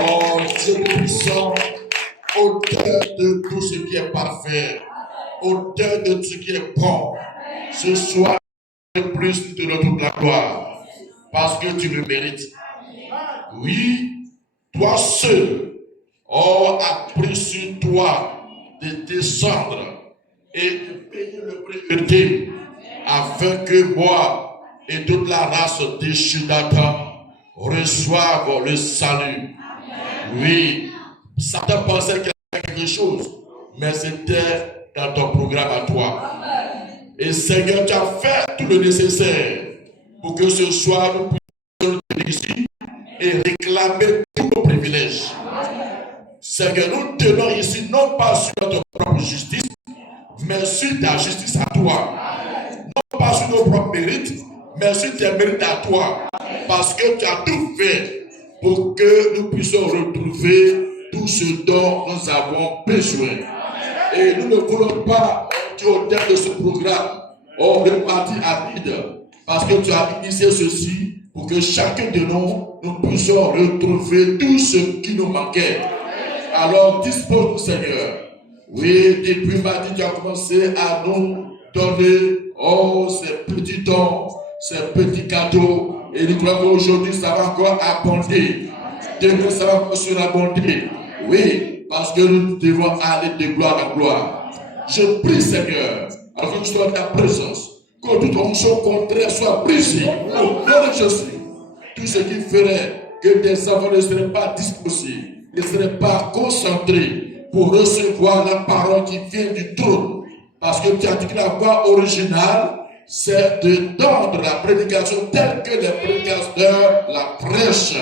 Oh, Dieu puissant, auteur de tout ce qui est parfait, auteur de tout ce qui est bon, ce soir, plus de toute la gloire, parce que tu le mérites. Oui, toi seul, oh, a pris sur toi de descendre et de payer le prix ultime, afin que moi et toute la race des Shudata reçoivent le salut. Oui, Satan pensait qu'il y avait quelque chose, mais c'était dans ton programme à toi. Et Seigneur, tu as fait tout le nécessaire pour que ce soir nous puissions venir ici et réclamer tous nos privilèges. Seigneur, nous tenons ici non pas sur notre propre justice, mais sur ta justice à toi. Non pas sur nos propres mérites, mais sur tes mérites à toi. Parce que tu as tout fait pour que nous puissions retrouver tout ce dont nous avons besoin. Et nous ne voulons pas, au terme de ce programme, repartir à vide. Parce que tu as initié ceci pour que chacun de nous puissions retrouver tout ce qui nous manquait. Alors dispose-nous, Seigneur. Oui, depuis mardi, tu as commencé à nous donner, ces petits dons, ces petits cadeaux. Et nous croyons qu'aujourd'hui, ça va encore abonder. Demain, ça va encore surabonder. Oui, parce que nous devons aller de gloire en gloire. Je prie, Seigneur, afin que tu sois dans ta présence, que toute onction contraire soit brisée. Au nom de Jésus, tout ce qui ferait que tes enfants ne seraient pas disposés, ne seraient pas concentrés pour recevoir la parole qui vient du trône. Parce que tu as dit que la voix originale, c'est de donner la prédication telle que les prédicateurs la prêchent.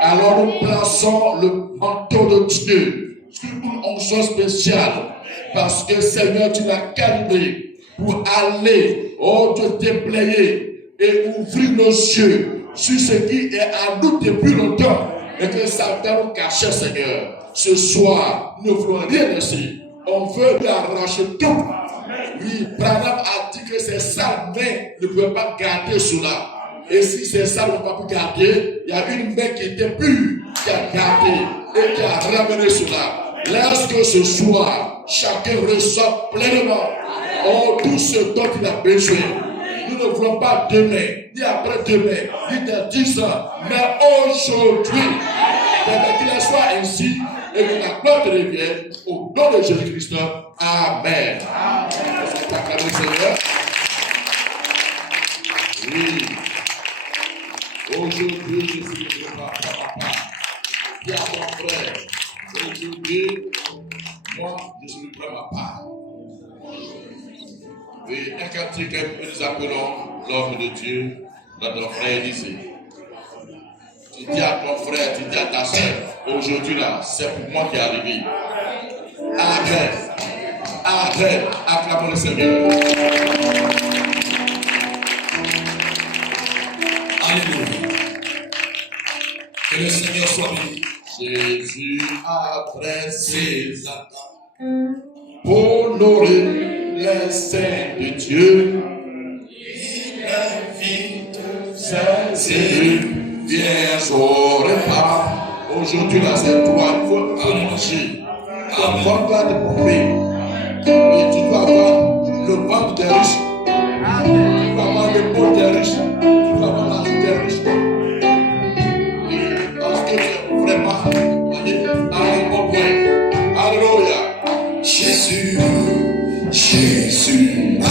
Alors nous plaçons le manteau de Dieu sur une onction spéciale. Parce que Seigneur, tu l'as calibré pour aller, te déployer et ouvrir nos yeux sur ce qui est à nous depuis longtemps et que Satan nous cachait, Seigneur. Ce soir, nous ne voulons rien laisser. On veut lui arracher tout. Oui, Branham a dit que ses sales mains ne pouvaient pas garder cela. Et si ces sales n'ont pas pu garder, il y a une main qui était pure, qui a gardé et qui a ramené cela. Laisse que ce soir, chacun reçoive pleinement tout ce dont il a besoin. Nous ne voulons pas demain, ni après-demain, ni dans 10 ans, mais aujourd'hui. Qu'il soit ainsi et que la gloire te revienne au nom de Jésus-Christ. Amen. Est-ce que tu acclames le Seigneur? Oui. Aujourd'hui, je suis le papa. Dis à ton frère. Aujourd'hui, moi, je suis le papa. Oui, un cantique que nous appelons l'homme de Dieu, notre frère Élisée. Tu dis à ton frère, tu dis à ta soeur, aujourd'hui là, c'est pour moi qui est arrivé. Amen. Amen. Acclamons le Seigneur. Alléluia. Que le Seigneur soit béni. Jésus après ses attentes pour honorer les saints de Dieu. Il invite ses élus. Viens au repas. Aujourd'hui, là, c'est toi. Il faut manger. Ton ventre doit te pomper. Et tu dois avoir le ventre des riches. Tu dois avoir l'épaule des riches. Tu dois avoir l'argent des riches. Et parce que tu es vraiment, voyez, à un bon point. Alléluia. Jésus a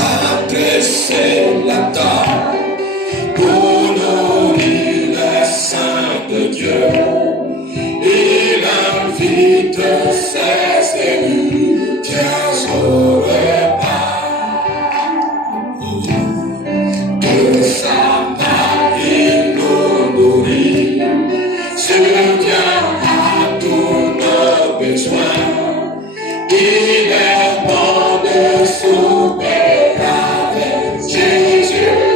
dressé la table pour nourrir les saints de Dieu. Il invite ses élus, viens au repas. De sa main il nous nourrit, subvient à tous nos besoins. Il est bon de souper avec Jésus-Christ.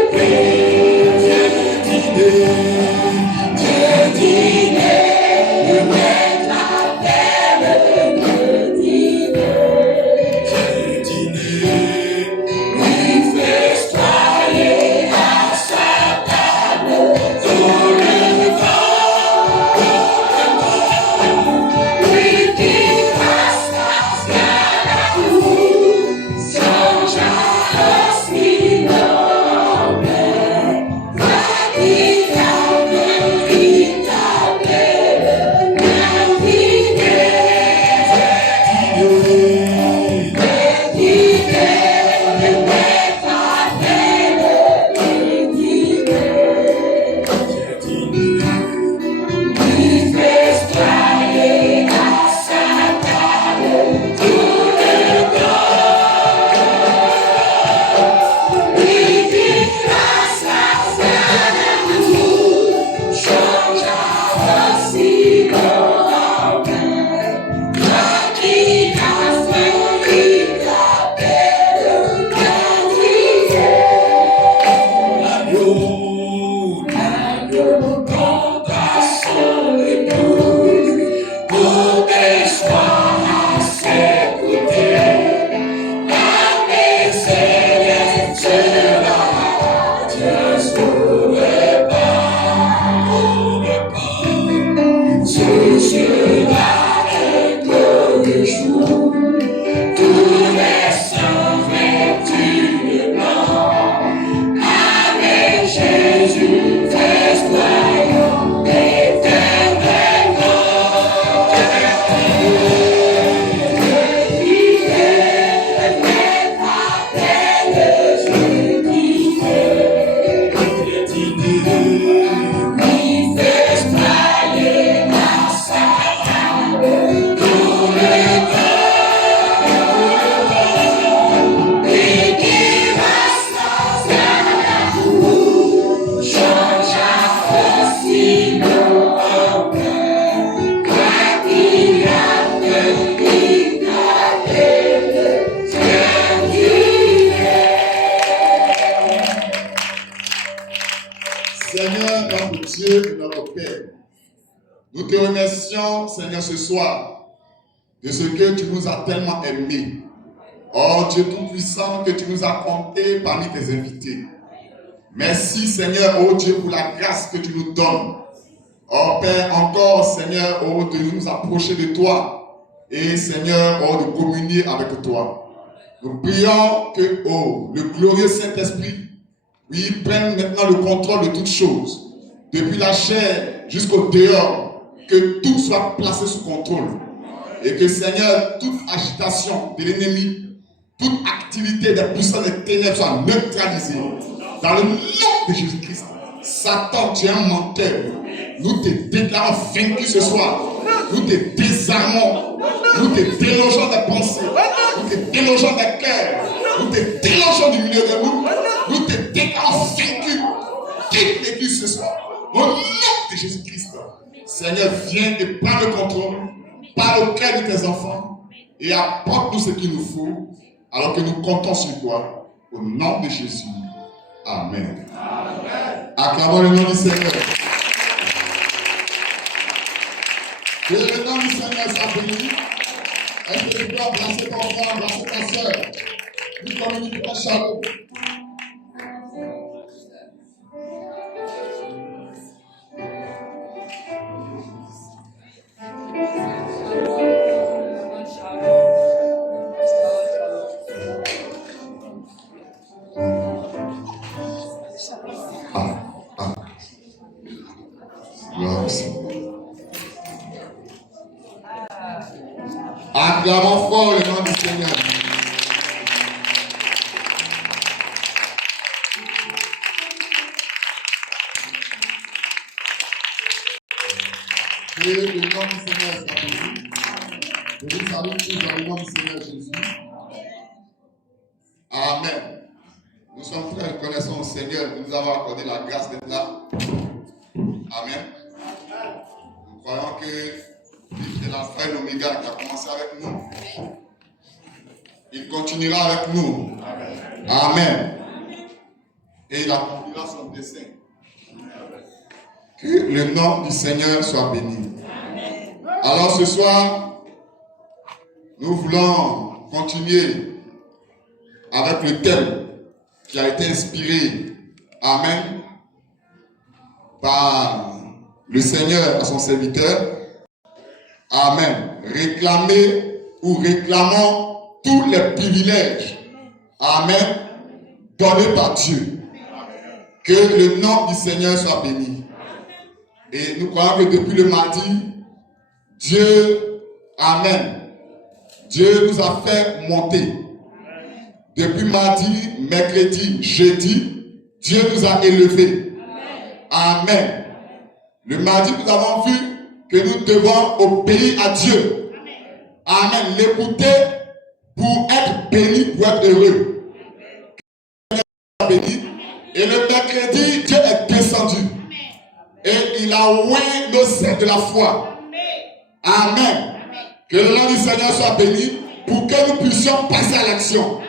Dieu dîner, le maître appelle le dîner. Dieu dîner, lui festoyer à sa table dans le vent. Lui qui passe à la roue, change aussi nos mères. Seigneur, notre Dieu et notre Père, nous te remercions, Seigneur, ce soir, de ce que tu nous as tellement aimés. Oh Dieu Tout-Puissant, que tu nous as comptés parmi tes invités. Merci, Seigneur, oh Dieu, pour la grâce que tu nous donnes. Oh Père, encore, Seigneur, oh, de nous approcher de toi. Et Seigneur, oh, de communier avec toi. Nous prions que, oh, le glorieux Saint-Esprit, oui, prenne maintenant le contrôle de toutes choses. Depuis la chair jusqu'au dehors, que tout soit placé sous contrôle. Et que, Seigneur, toute agitation de l'ennemi, toute activité des puissants des ténèbres soit neutralisée. Dans le nom de Jésus-Christ. Satan, tu es un menteur. Nous te déclarons vaincu ce soir. Nous te désarmons. Nous te délogeons des pensées. Nous te délogeons des cœurs. Nous te délogeons du milieu de nous. Nous te déclarons vaincu. Quitte l'église ce soir. Au nom de Jésus-Christ. Seigneur, viens et prends le contrôle. Parle au cœur de tes enfants. Et apporte-nous ce qu'il nous faut. Alors que nous comptons sur toi. Au nom de Jésus. Amen. Amen. Acclamons le nom du Seigneur. Que le nom du Seigneur soit béni. Est-ce que tu peux embrasser ton frère, embrasser ta soeur? Nous communiquons un shalom. Acclamons fort le nom du Seigneur. Que le nom du Seigneur soit béni. Je vous salue tous dans le nom du Seigneur Jésus. Amen. Nous sommes très reconnaissants au Seigneur de nous avoir accordé la grâce d'être là. Amen. croyons que il est l'alpha et l'oméga qui a commencé avec nous. Il continuera avec nous. Amen. Et il accomplira son dessein. Que le nom du Seigneur soit béni. Alors ce soir, nous voulons continuer avec le thème qui a été inspiré, amen, par le Seigneur à son serviteur. Amen. Réclamer ou réclamons tous les privilèges, amen, donnés par Dieu. Que le nom du Seigneur soit béni. Et nous croyons que depuis le mardi, Dieu, amen, Dieu nous a fait monter. Depuis mardi, mercredi, jeudi, Dieu nous a élevés. Amen. Le mardi, nous avons vu que nous devons obéir à Dieu. Amen. L'écouter pour être béni, pour être heureux. Et le mercredi, Dieu est descendu. Et il a oint le sein de la foi. Amen. Que le nom du Seigneur soit béni pour que nous puissions passer à l'action.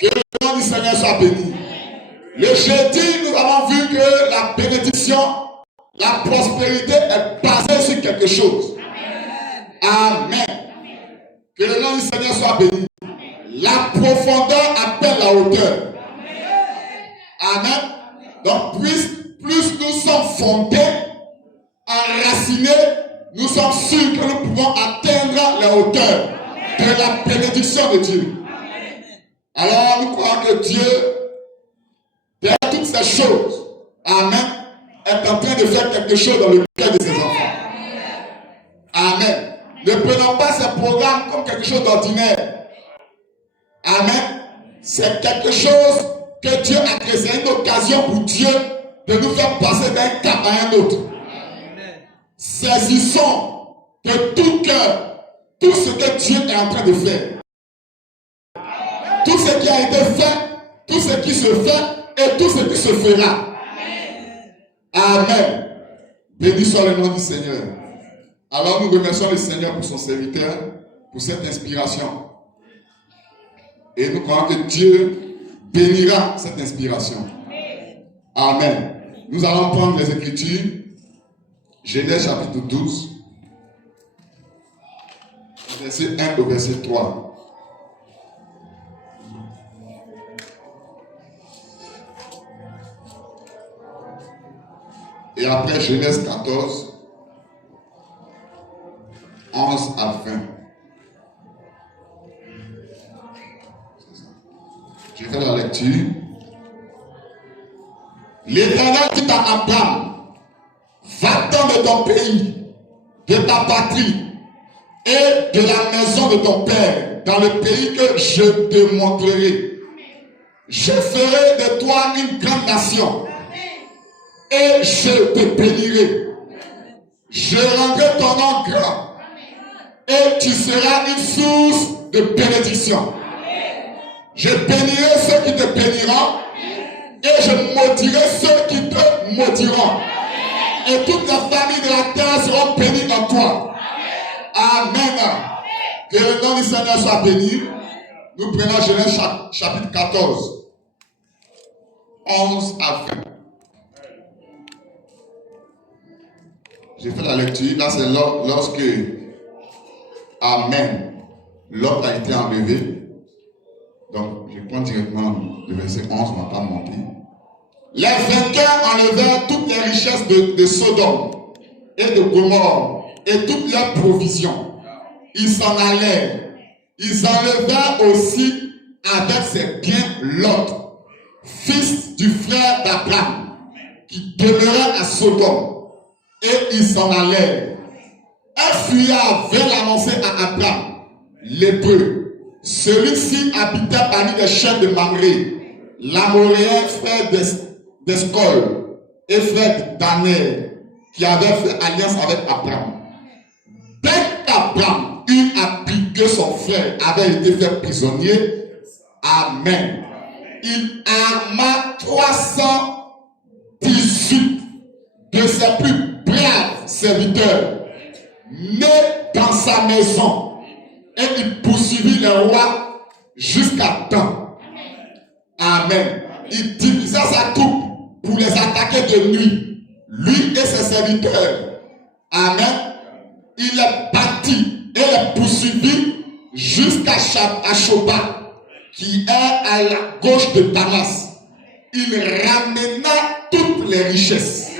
Que le nom du Seigneur soit béni. Le jeudi, nous avons vu que la bénédiction, la prospérité est basée sur quelque chose. Amen. Que le nom du Seigneur soit béni. La profondeur appelle la hauteur. Amen. Donc, plus nous sommes fondés, enracinés, nous sommes sûrs que nous pouvons atteindre la hauteur de la bénédiction de Dieu. Alors, nous croyons que Dieu, derrière toutes ces choses, amen, est en train de faire quelque chose dans le cœur de ses enfants. Amen. Ne prenons pas ces programmes comme quelque chose d'ordinaire. Amen. C'est quelque chose que Dieu a créé. C'est une occasion pour Dieu de nous faire passer d'un cap à un autre. Saisissons de tout cœur tout ce que Dieu est en train de faire. Tout ce qui a été fait, tout ce qui se fait et tout ce qui se fera. Amen. Béni soit le nom du Seigneur. Alors nous remercions le Seigneur pour son serviteur, pour cette inspiration. Et nous croyons que Dieu bénira cette inspiration. Amen. Nous allons prendre les Écritures. Genèse chapitre 12. Verset 1 au verset 3. Et après Genèse 14, 11 à 20. Je fais la lecture. L'Éternel dit à Abraham, va-t'en de ton pays, de ta patrie et de la maison de ton père, dans le pays que je te montrerai. Je ferai de toi une grande nation et je te bénirai. Je rendrai ton nom grand et tu seras une source de bénédiction. Je bénirai ceux qui te béniront et je maudirai ceux qui te maudiront. Et toutes les familles de la terre seront bénies en toi. Amen. Que le nom du Seigneur soit béni. Nous prenons Genèse chapitre 14, 11 à 20. J'ai fait la lecture. Là, c'est lorsque Amen, Lot a été enlevé. Donc, je prends directement le verset 11, on ne va pas monter. Les vainqueurs enlevèrent toutes les richesses de Sodome et de Gomorrhe et toutes leurs provisions. Ils s'en allèrent. Ils enlevèrent aussi avec ses biens Lot, fils du frère d'Abraham, qui demeurait à Sodome. Et ils s'en allèrent. Un fuyard vint l'annoncer à Abraham, l'Hébreu. Celui-ci habitait parmi les chefs de Mamré, l'Amoréen, frère d'Escol et frère d'Aner, qui avait fait alliance avec Abraham. Dès qu'Abraham eut appris que son frère avait été fait prisonnier, Amen, il arma 318 de ses plus braves serviteurs né dans sa maison. Et il poursuivit le roi jusqu'à temps. Amen. Il divisa sa troupe pour les attaquer de nuit, lui et ses serviteurs. Amen. Il est parti et les poursuivit jusqu'à Choba, qui est à la gauche de Damas. Il ramena toutes les richesses.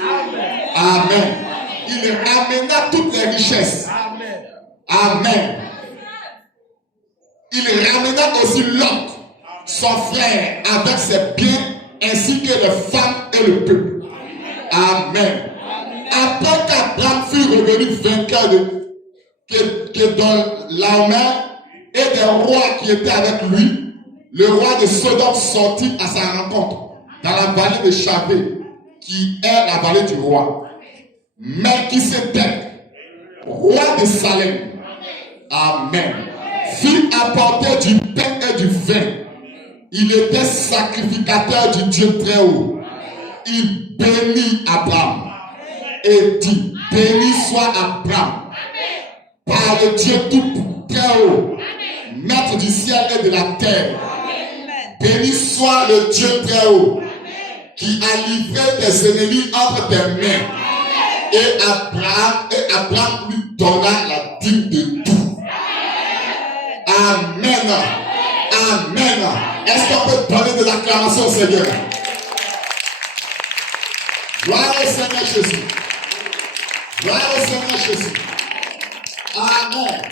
Amen. Il ramena toutes les richesses. Amen. Il ramena aussi Lot, son frère, avec ses biens, ainsi que les femmes et le peuple. Amen. Après qu'Abraham fut revenu vainqueur de l'armée et des rois qui étaient avec lui, le roi de Sodome sortit à sa rencontre dans la vallée de Chavé, qui est la vallée du roi. Melchisédek, roi de Salem, amen, fit apporter du pain et du vin. Il était sacrificateur du Dieu très haut. Il bénit Abraham et dit, béni soit Abraham par le Dieu tout très haut, maître du ciel et de la terre. Béni soit le Dieu très haut qui a livré tes ennemis entre tes mains. Et Abraham lui donna la dîme de tout. Amen. Amen. Est-ce qu'on peut donner de l'acclamation au Seigneur? Gloire au Seigneur Jésus. Gloire au Seigneur Jésus. Amen.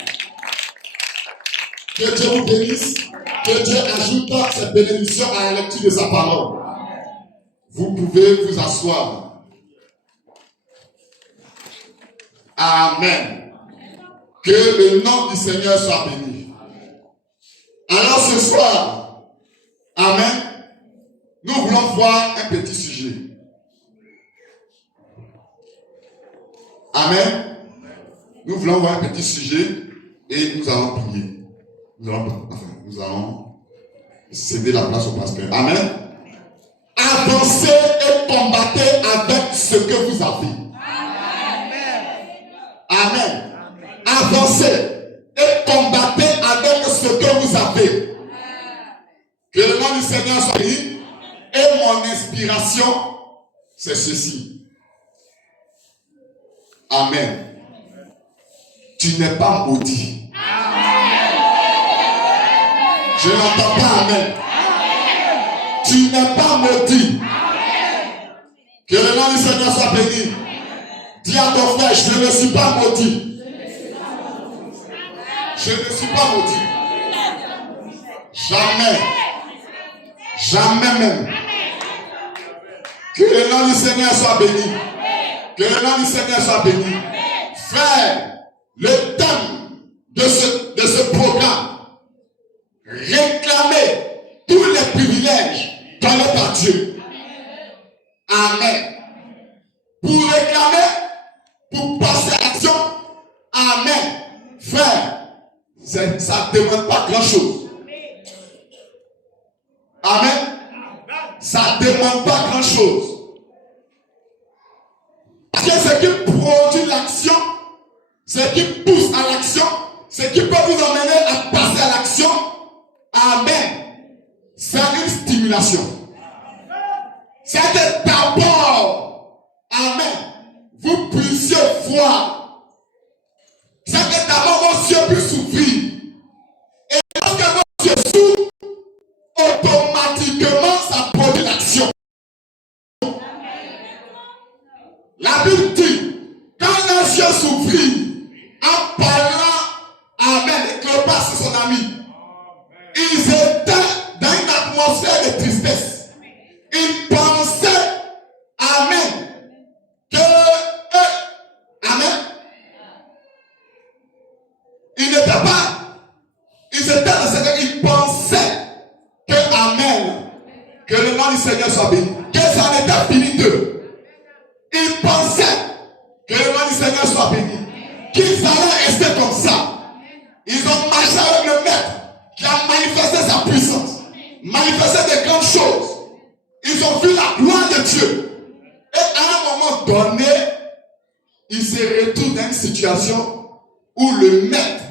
Que Dieu vous bénisse. Que Dieu ajoute cette bénédiction à la lecture de sa parole. Vous pouvez vous asseoir. Amen. Que le nom du Seigneur soit béni. Alors ce soir, amen, nous voulons voir un petit sujet. Amen. Nous voulons voir un petit sujet et nous allons prier. Nous allons céder la place au pasteur. Amen. Avancez et combattez avec ce que vous avez. Amen. Avancez et combattez avec ce que vous avez. Que le nom du Seigneur soit béni. Et mon inspiration, c'est ceci. Amen. Tu n'es pas maudit. Je n'entends pas amen. Tu n'es pas maudit. Que le nom du Seigneur soit béni. Dis à ton frère, je ne suis pas maudit. Je ne suis pas maudit. Jamais. Jamais même. Que le nom du Seigneur soit béni. Que le nom du Seigneur soit béni. Frère, le thème de ce programme, réclamer tous les privilèges donnés par Dieu. Amen. Pour réclamer, pour passer à l'action, amen. Frère, ça ne demande pas grand-chose. Amen. Ça ne demande pas grand-chose. Parce que ce qui produit l'action, ce qui pousse à l'action, ce qui peut vous emmener à passer à l'action, amen, c'est une stimulation. C'est d'abord, amen, vous puissiez voir. C'est que d'abord vos yeux puissent s'ouvrir. Et lorsque vos yeux s'ouvrent, automatiquement ça produit l'action. La Bible dit, quand leurs yeux s'ouvrirent, en parlant, amen, et Cléopas et son ami, ils étaient dans une atmosphère de tristesse. Ils pensaient, amen, que amen, ils n'étaient pas, ils étaient dans cette, ils pensaient que, amen, que le nom du Seigneur soit béni, que ça n'était fini d'eux. Ils pensaient que le nom du Seigneur soit béni, qu'ils allaient rester comme ça. Ils ont marché avec le maître qui a manifesté sa puissance, manifesté de grandes choses. Ils ont vu la gloire de Dieu. Et à un moment donné, ils se retrouvent dans une situation où le maître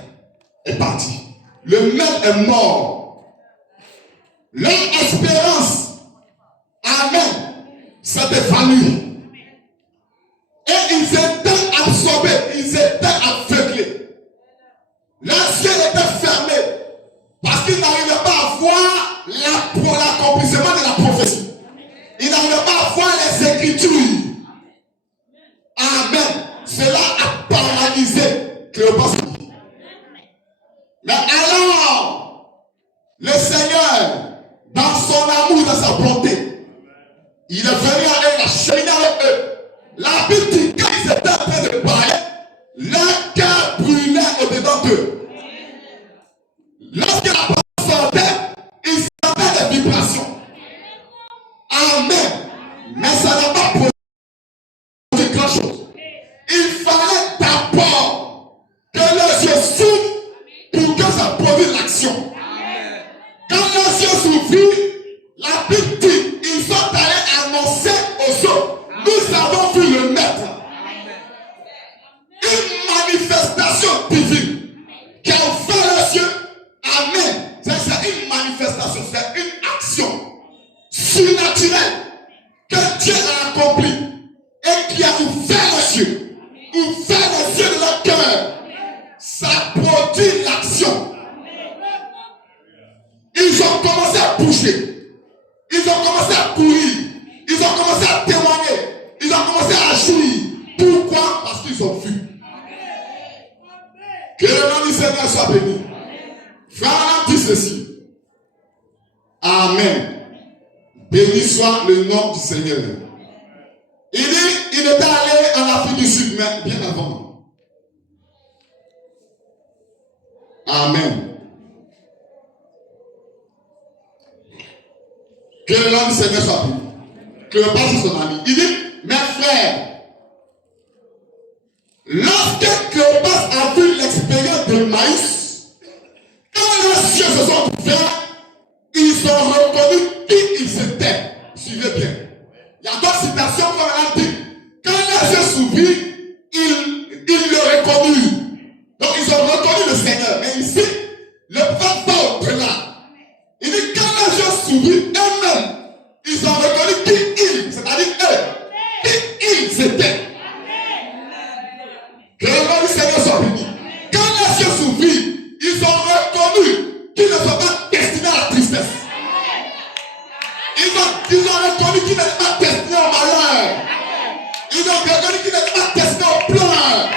est parti. Le maître est mort. Leur espérance, amen, s'est évanouie. Et ils étaient absorbés, ils étaient aveuglés. Leurs yeux étaient fermés parce qu'ils n'arrivaient pas à voir l'accomplissement de la prophétie. Ils n'arrivaient pas à voir les Écritures. Amen. Cela a paralysé Cléopas. Mais alors, le Seigneur, dans son amour, dans sa bonté, il est venu avec eux, il a cheminé avec eux. La Bible dit que quand ils étaient en train de parler, leur cœur brûlait au-dedans d'eux. Lorsque la parole sortait, ils sentaient des vibrations. Amen. Mais ça n'a pas produit grand-chose. Il fallait d'abord que leurs yeux s'ouvrent pour que ça produise l'action. Quand leurs yeux s'ouvrirent, la Bible dit ils sont allés annoncer aux autres. Nous avons vu le maître. Une manifestation divine qui a ouvert les yeux. Amen. C'est une manifestation, c'est une action surnaturelle que Dieu a accomplie et qui a ouvert les yeux. Ouvert les yeux de leur cœur. Ça produit l'action. Ils ont commencé à bouger. Ils ont commencé à courir. Ils ont commencé à témoigner. Ils ont commencé à agir. Pourquoi? Parce qu'ils ont vu. Que le nom du Seigneur soit béni. Frère, dit ceci. Amen. Béni soit le nom du Seigneur. Il dit, il était allé en Afrique du Sud, mais bien avant. Amen. Que le nom du Seigneur soit béni. Que le passe son ami. Il dit, mes frères, lorsque Cléopas a vu l'expérience de Maïs, quand leurs yeux se sont ouverts, ils ont reconnu qui ils étaient. Suivez bien. Il y a d'autres citations comme elle a dit. Quand leurs yeux s'ouvrirent, ils le reconnurent. Donc ils ont reconnu le Seigneur. Mais ici, le peuple va au-delà. Il dit quand leurs yeux s'ouvrirent, eux-mêmes, ils ont reconnu qui ils, c'est-à-dire eux, qui ils étaient. Que le nom du Seigneur soit béni. Quand les yeux s'ouvrirent, ils ont reconnu qu'ils ne sont pas destinés à la tristesse. Ils ont reconnu qu'ils n'étaient pas destinés au malheur. Ils ont reconnu qu'ils n'étaient pas destinés au pleurs.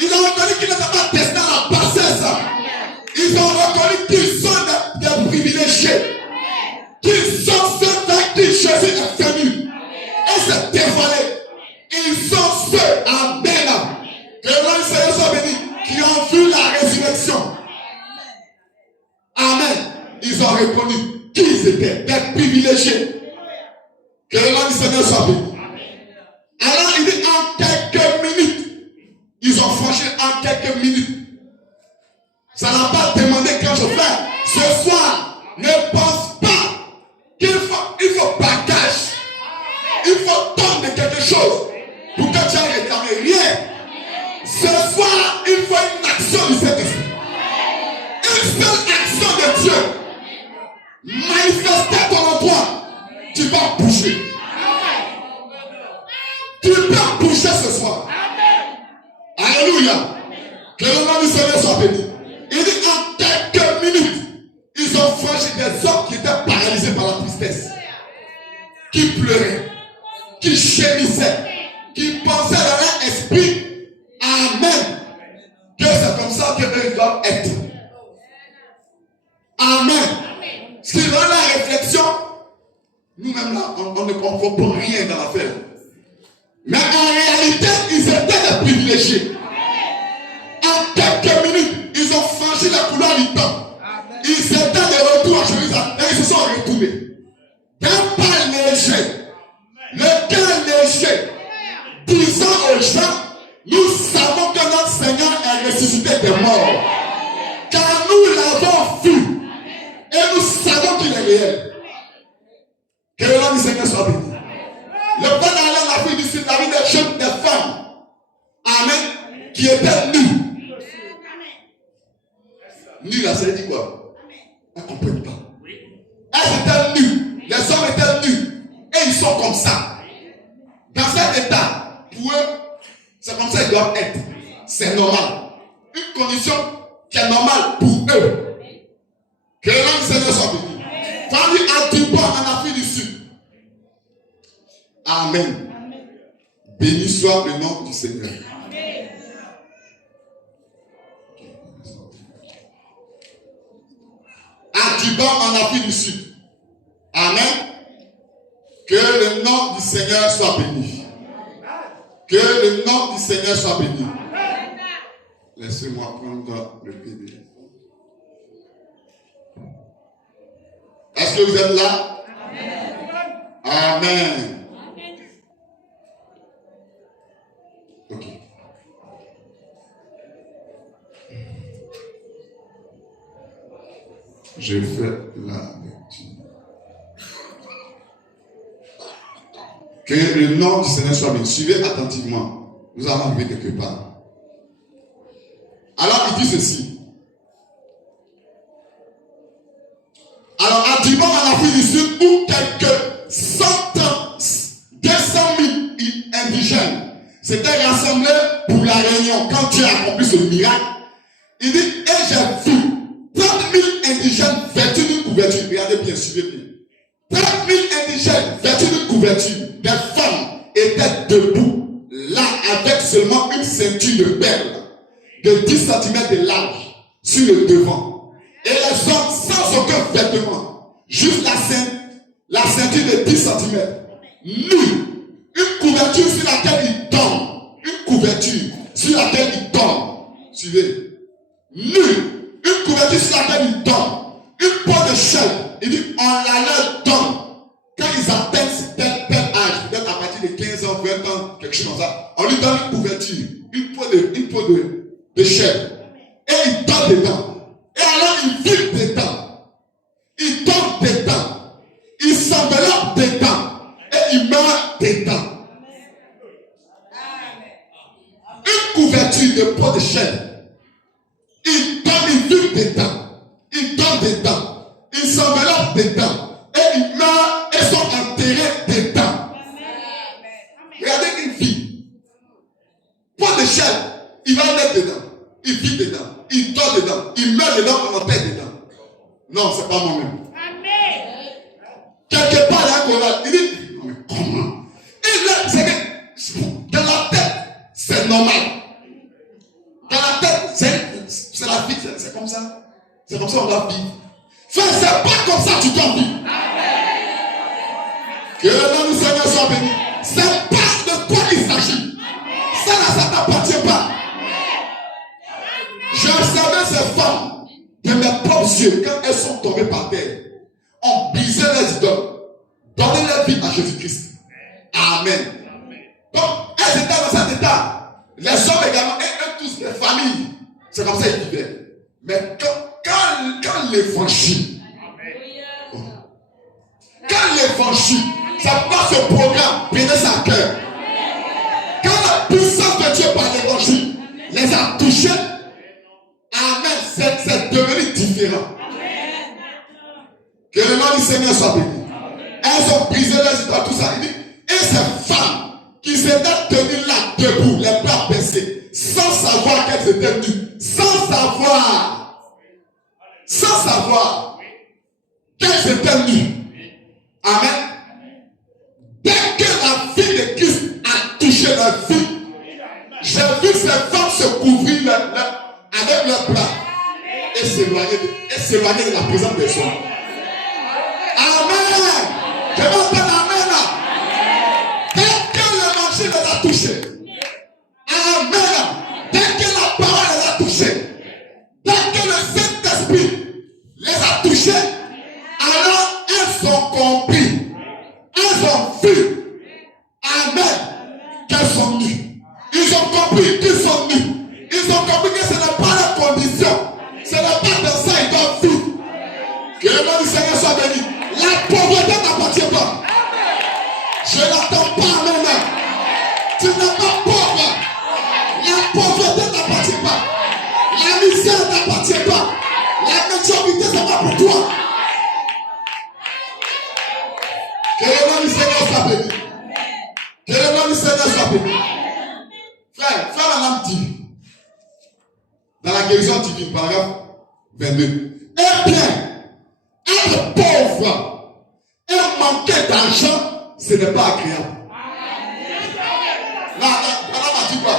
Ils ont reconnu qu'ils n'étaient pas destinés à la bassesse. Ils ont reconnu qu'ils sont des privilégiés. Qu'ils sont ceux vers qui Jésus est venu. Et s'est dévoilé. Ils sont ceux, amen, que le nom du Seigneur soit béni, qui ont vu la résurrection. Amen. Ils ont reconnu qui ils étaient, des privilégiés. Que le nom du Seigneur soit béni. Alors il dit en quelques minutes, ils ont franchi en quelques minutes. Ça n'a pas demandé grand chose. Ce soir, ne pense pas qu'il faut bagage. Il faut donner quelque chose pour que tu aies réclamé rien. Ce soir, il faut une action du Saint-Esprit. Une seule action de Dieu. Manifester ton endroit. Tu vas bouger. Tu peux bouger ce soir. Alléluia. Que le nom du Seigneur soit béni. Il dit en quelques minutes, ils ont franchi des hommes qui étaient paralysés par la tristesse. Qui pleuraient. Qui gémissaient. Qui pensaient dans leur esprit. Amen. Que c'est comme ça que eux doivent être. Amen. Si dans la réflexion, nous-mêmes là, on ne comprend rien dans l'affaire. Mais en réalité, ils étaient des privilégiés. En quelques minutes, ils ont franchi la couleur du temps. Ils étaient de retour à Jérusalem et ils se sont retournés. D'un pas léger, le cœur léger, disant aux gens, nous savons que notre Seigneur est ressuscité des morts. Car nous l'avons vu. Et nous savons qu'il est réel. Que le nom du Seigneur soit béni. Le peuple allait en Afrique du Sud, la vie des jeunes, des femmes. Amen. Qui étaient nus. Nu, là, ça veut dire quoi? Elle ne comprend pas. Elles étaient nues. Les hommes étaient nus. Et ils sont comme ça. Dans cet état, pour eux, c'est comme ça qu'ils doivent être. C'est normal. Une condition qui est normale pour eux. Que le nom du Seigneur soit béni. Famille à Dubois en Afrique du Sud. Amen. Béni soit le nom du Seigneur. À Dubois en Afrique du Sud. Amen. Que le nom du Seigneur soit béni. Que le nom du Seigneur soit béni. Laissez-moi prendre le bébé. Est-ce que vous êtes là? Amen. Ok. Je fais la lecture. Que le nom du Seigneur soit béni. Suivez attentivement. Nous allons arriver quelque part. Alors il dit ceci. Alors à Duban en Afrique du Sud, où quelques 200 000 indigènes s'étaient rassemblés pour la réunion quand Dieu a accompli ce miracle, il dit, et j'ai vu 30 000 indigènes vêtus d'une couverture. Regardez bien, suivez bien. 30 000 indigènes vêtus d'une couverture. Des femmes étaient debout, là, avec seulement une ceinture de perles de 10 cm de large sur le devant. Et les hommes sans aucun vêtement, juste la ceinture de 10 cm, nus, une couverture sur laquelle ils dorment, une couverture sur laquelle ils dorment. Suivez. Nus, une couverture sur laquelle ils dorment, une peau de chèvre. Il dit, on la leur donne quand ils atteignent tel âge, peut-être à partir de 15 ans, 20 ans, quelque chose comme ça. On lui donne une couverture, une peau de chèvre. Et ils dorment dedans. Et alors ils vivent dedans. Ils dorment dedans. Ils s'enveloppent dedans. Et ils meurent dedans. Une couverture de peau de chèvre. Ils dorment, ils vivent dedans. Ils dorment dedans. Ils s'enveloppent dedans. Et ils meurent et sont enterrés dedans. Regardez une fille. Peau de chèvre. Il va mettre dedans. Il vit dedans. Il dort dedans. Il meurt dedans. On enterre dedans. Non, c'est pas moi-même. Quelque part, il y a un courage. Il dit, non mais comment? Et là, c'est que dans la tête, c'est normal. Dans la tête, c'est la vie. C'est comme ça. C'est comme ça qu'on doit vivre. Frère, c'est pas comme ça que tu dois vivre. Que le nom du Seigneur soit béni. C'est pas de toi il s'agit. Ça là, ça t'appartient pas. J'observais ces femmes de mes propres yeux quand elles sont tombées par terre. On brisait les idoles. Donner leur vie à Jésus-Christ. Amen. Donc, elles étaient dans cet état. Les hommes également, et eux tous, les familles. C'est comme ça qu'ils vivaient. Mais quand l'évangile, ça passe au programme, prenez ça à cœur. Quand la puissance de Dieu par l'évangile les a touchés, amen, c'est devenu différent. Que le nom du Seigneur soit béni. Elles ont brisé les idoles, tout ça. Il dit, et ces femmes qui s'étaient tenues là, debout, les bras baissés, sans savoir qu'elles étaient nues, sans savoir qu'elles étaient nues. Amen. Dès que la vie de Christ a touché leur vie, j'ai vu ces femmes se couvrir avec leurs bras et s'éloigner de la présence des hommes. Amen. Je m'entends amen là. Dès que l'évangile les a touchés. Amen. Dès que la parole les a touchés. Dès que le Saint-Esprit les a touchés. Alors elles ont compris. Elles ont vu. Amen. Qu'elles sont nues. Ils ont compris qu'ils sont nus. Ils ont compris que ce n'est pas leur condition. Ce n'est pas dans ça qu'ils doivent vivre. Que le nom du Seigneur soit béni. La pauvreté n'appartient pas. Je n'attends pas maintenant. Tu n'es pas pauvre. La pauvreté n'appartient pas. La misère ne t'appartient pas. La médiocrité, c'est pas pour toi. Que le nom du Seigneur soit béni. Que le nom du Seigneur soit béni. Frère Abraham dit, dans la guérison divine, paragraphe 22, eh bien, être pauvre et manquer d'argent, ce n'est pas agréable. Là, Abraham a dit quoi?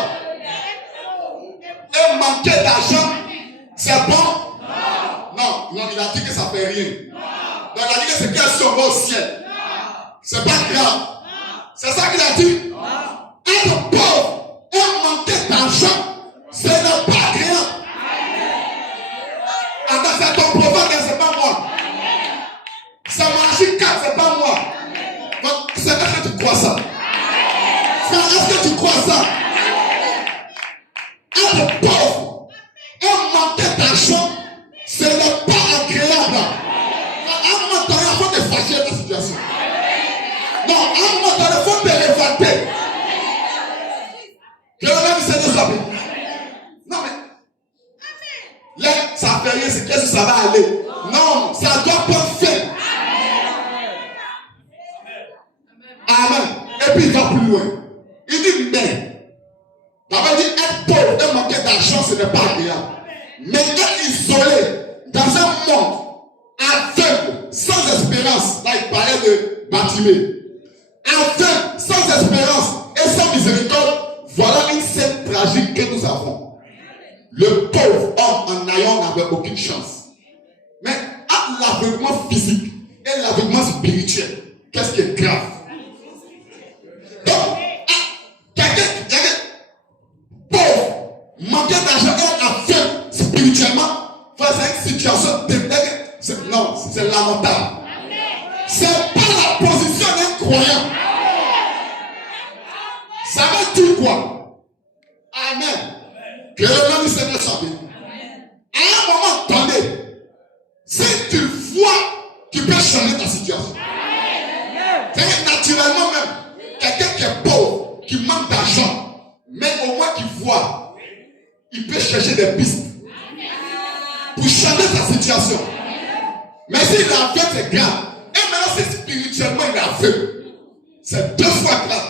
Et manquer d'argent, c'est bon? Non, il a dit que ça ne fait rien. Donc il a dit que c'est qu'un sauveur au ciel. C'est pas grave. C'est ça qu'il a dit. Être pauvre et manquer d'argent, ce n'est pas agréable. Attends, c'est ton prophète, c'est pas moi. C'est Magic 4, c'est pas moi. Donc, c'est parce que tu crois ça. Frère, est-ce que tu crois ça? Être pauvre et manquer d'argent, ce n'est pas agréable. À un moment donné, il faut te fâcher de la situation. Non, à un moment donné, il faut te révolter. Que le nom du Seigneur soit béni. Non, mais là, ça fait rien, c'est qu'est-ce que ça va aller? Non, ça doit pas faire. Amen. Et puis il va plus loin. Il dit, mais, t'avais dit être pauvre et manquer d'argent, ce n'est pas agréable. Mais être isolé dans un monde aveugle, sans espérance, là il parlait de Bartimée, aveugle, sans espérance et sans miséricorde, voilà une scène tragique que nous avons. Le pauvre homme en ayant n'avait aucune chance. Mais entre l'aveuglement physique et l'aveuglement spirituel, qu'est-ce qui est grave? Donc, quelqu'un pauvre, manquant d'argent et aveugle spirituellement, face à une situation de non, c'est lamentable. C'est pas la position d'un croyant. Ça veut dire quoi? Amen. Que le nom du Seigneur soit béni. À un moment donné, si tu vois, tu peux changer ta situation. C'est naturellement même, quelqu'un qui est pauvre, qui manque d'argent, mais au moins qui voit, il peut chercher des pistes pour changer sa situation. Mais s'il est aveugle, c'est grave. Et maintenant, si spirituellement il est aveugle, c'est 2 fois grave.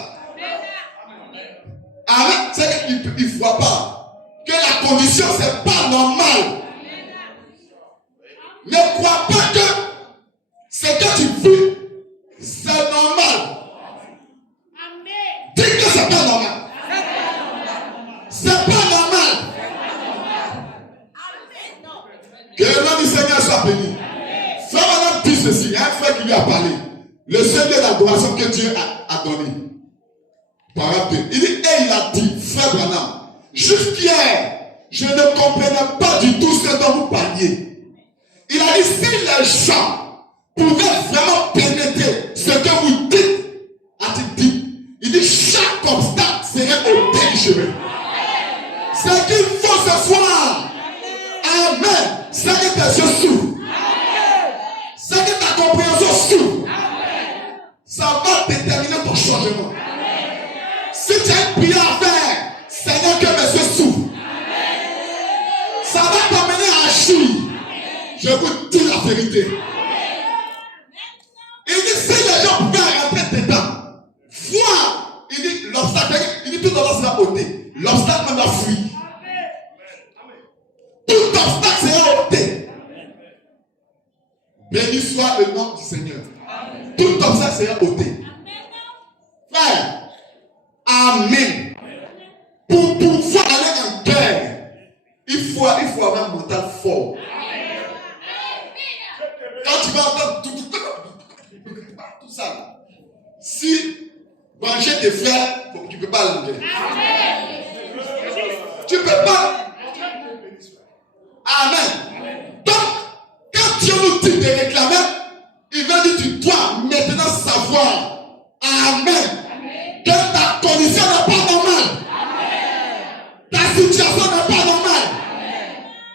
Amen. C'est qu'il ne voit pas que la condition, c'est pas normal. Ne crois pas que ce que tu vis, c'est normal. Dis que c'est pas normal. C'est pas normal. Que le nom du Seigneur soit béni. Frère Branham dit ceci, il y a un frère qui lui a parlé. Le seul de l'adoration que Dieu a donné. Paragraphe 2. Il dit, et il a dit, frère Branham, jusqu'hier, je ne comprenais pas du tout ce dont vous parliez. Il a dit, si les gens pouvaient vraiment pénétrer ce que vous dites, a-t-il dit, il dit, chaque obstacle serait au bout du chemin. Ce qu'il faut ce soir, amen, c'est que tes yeux s'ouvrent. C'est que ta compréhension s'ouvre. Ça va déterminer ton changement. Si tu as une prière à faire, Seigneur, que mes yeux s'ouvrent. Ça va t'amener à agir. Je vous dis la vérité. Il dit, si les gens pouvaient rentrer dedans, voir, il dit, l'obstacle, il dit, tout d'abord sera ôté. L'obstacle même va fuir. Tout obstacle sera ôté. Béni soit le nom du Seigneur. Tout obstacle sera ôté. Frère, amen. Pour pouvoir aller en guerre, il faut avoir un mental fort. Quand tu vas entendre tout ça, si brancher tes frères, tu ne peux pas aller en guerre. Tu ne peux pas. Amen. Donc, quand Dieu nous dit de réclamer, il va dire tu dois maintenant savoir. Amen. Que ta condition n'est pas normale. Ta situation n'est pas normale.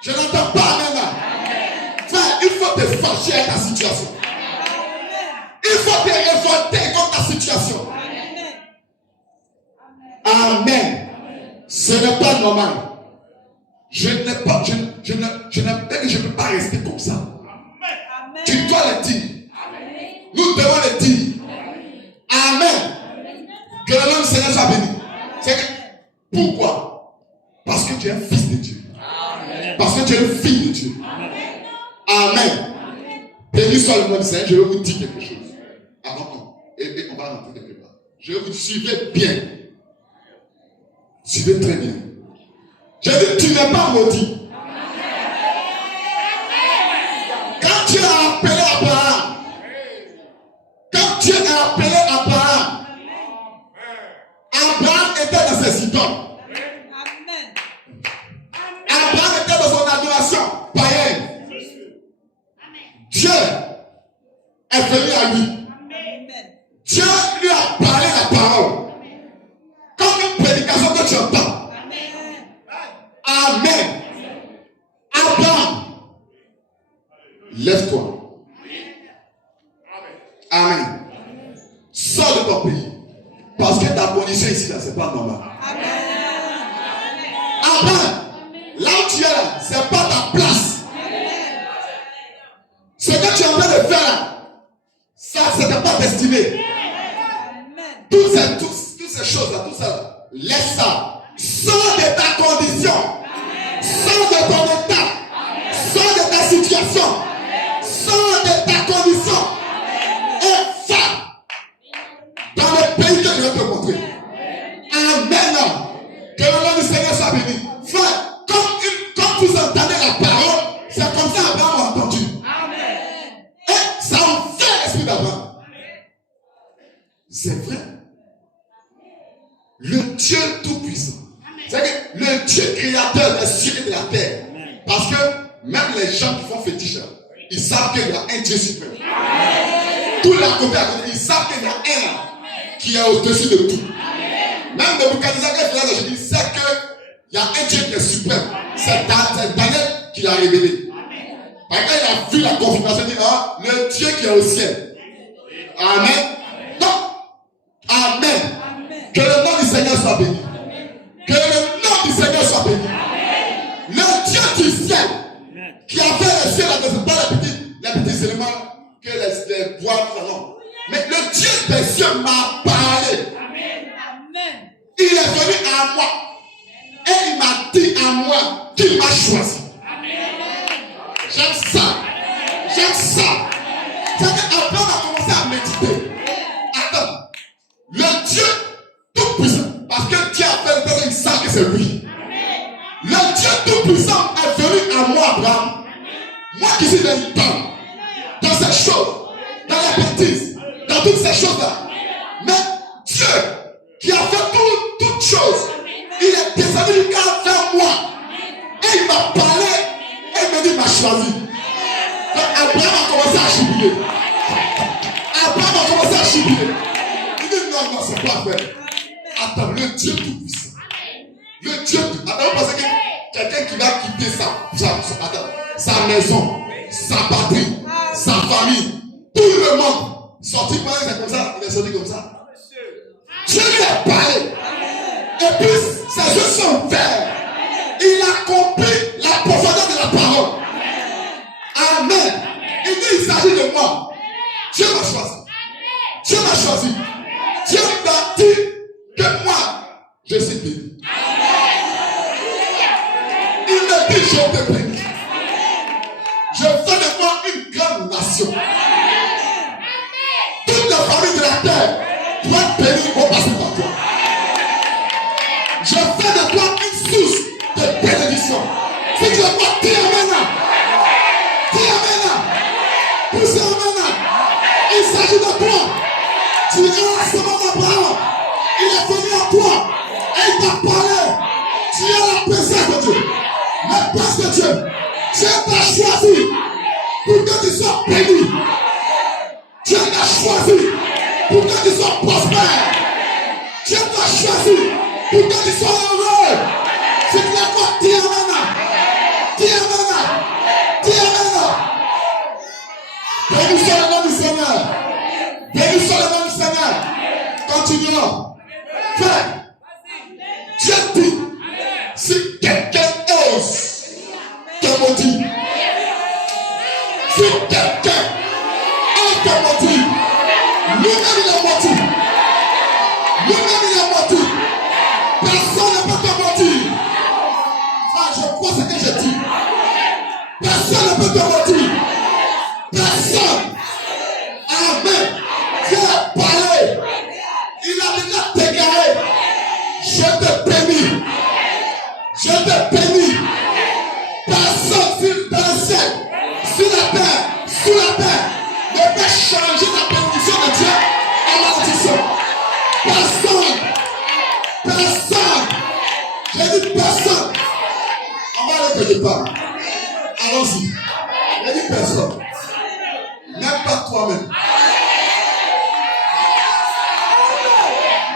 Je n'entends pas maintenant. Frère, il faut te fâcher à ta situation. Il faut te révolter contre ta situation. Amen. Ce n'est pas normal. Je ne peux pas rester comme ça. Amen. Tu dois le dire. Amen. Nous devons le dire. Amen. Que le nom du Seigneur soit béni. Pourquoi? Parce que tu es un fils de Dieu. Amen. Parce que tu es une fille de Dieu. Amen. Béni soit le nom du Seigneur. Je vais vous dire quelque chose. Avant et on va rentrer quelque part. Je vais vous suivre bien. Suivez très bien. Je dis, tu n'es pas maudit. Quand Dieu a appelé Abraham, Abraham était dans ses idoles. Abraham était dans son adoration païenne. Dieu est venu à lui. Dieu lui a parlé la parole. Comme une prédication que tu entends. Amen. Abraham, lève-toi. Amen. Sors de ton pays. Parce que ta condition ici, là, c'est pas normal. Abraham, là où tu es là, c'est pas ta place. Ce que tu es en train de faire là, ça, c'était pas destiné. Toutes ces choses-là, tout ça, là, laisse ça. Sors de ta condition. Sors de ton état. Sors de ta situation. Sors de ta condition. Et va dans le pays que je vais te montrer. Amen. Que le nom du Seigneur soit béni. Frère, comme vous entendez la parole, c'est comme ça Abraham a entendu. Et ça en fait l'esprit d'Abraham. C'est vrai. Le Dieu Tout-Puissant. C'est que le Dieu créateur des cieux et de la terre. Parce que même les gens qui font fétiche, ils savent qu'il y a un Dieu suprême. Tout la côté à côté, ils savent qu'il y a un qui est au-dessus de tout. Même Nebuchadnezzar, il sait qu'il y a un Dieu qui est suprême. C'est Daniel qui l'a révélé. Parce qu'il a vu la confirmation, il dit, le Dieu qui est au ciel. Amen. Donc, amen. Que le nom du Seigneur soit béni. Que le nom du Seigneur soit béni. Le Dieu du ciel qui a fait le ciel, pas les petits éléments que les bois, non. Mais le Dieu des cieux m'a parlé. Il est venu à moi et il m'a dit à moi qu'il m'a choisi. J'aime ça. J'aime ça. C'est qu'après on a commencé à méditer. Attends. Le Dieu Tout-Puissant. Parce que Dieu a fait le temps, il sait que c'est lui. Le Dieu Tout-Puissant est venu à moi, Abraham. Moi qui suis dedans, dans ces choses, dans les bêtises, dans toutes ces choses-là. Mais Dieu, qui a fait toutes choses, il est descendu vers moi. Et il m'a parlé, et il m'a dit, il m'a choisi. Donc Abraham a commencé à jubiler. Abraham a commencé à jubiler. Il dit, non, c'est pas vrai. Attends, le Dieu Tout-Puissant. Le Dieu Tout-Puissant. Attends, vous pensez que quelqu'un qui va quitter sa maison, sa patrie, sa famille, tout le monde, sorti par exemple comme ça, il est sorti comme ça. Dieu lui a parlé. Et puis, ses yeux sont verts. Il a compris la profondeur de la parole. Amen. Il dit, il s'agit de moi. Dieu m'a choisi. Dieu m'a choisi. Dieu m'a dit que moi, je suis béni. Il me dit, je te bénis. Je fais de moi une grande nation. Toute la famille de la terre doit être bénie au passé par toi. Je fais de toi une source de bénédiction. Si tu es quoi, dis amen. Dis amen. Poussez amen. Il s'agit de toi. Tu es la semence d'Abraham. Il est venu à toi. Et il t'a parlé. Tu es la présence de Dieu. La place de Dieu. Dieu t'a choisi pour que tu sois béni. Dieu t'a choisi pour que tu sois prospère. Dieu t'a choisi pour que tu sois heureux. Si tu es quoi, dis amen. Dis amen. Dis amen. Béni soit le nom du Seigneur. Béni soit le nom du Seigneur. Continuons. Frère, Dieu dit, si quelqu'un ose crois ce que je dis. Personne ne peut te mentir. Personne. Amen. Dieu a parlé. Il a déjà t'égaré. Je te bénis. Je te bénis. Personne dans le ciel, sur la terre, sous la terre, ne peut changer la bénédiction de Dieu en malédiction. Personne. Personne. J'ai dit personne. On va aller quelque part. Allons-y. J'ai dit personne. Même pas toi-même.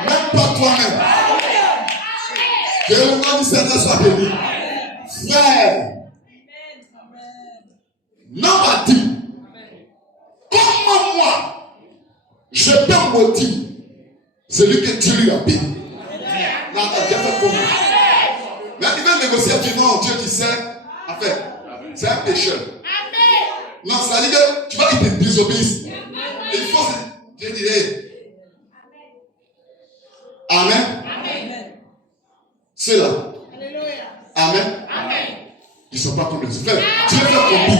Même pas toi-même. Que le nom du Seigneur soit béni. Frère, l'homme a dit, comment moi, je peux maudire celui que Dieu lui a béni. Là, Dieu fait comment? Mais il va négocier, il dit non, Dieu dit c'est, en fait, c'est un pécheur. Non, ça veut dire que tu vois, il te désobéisse. Et il faut que Dieu dit, hey. Amen. C'est là. Amen. Ils ne sont pas comme les autres. Dieu fait compris.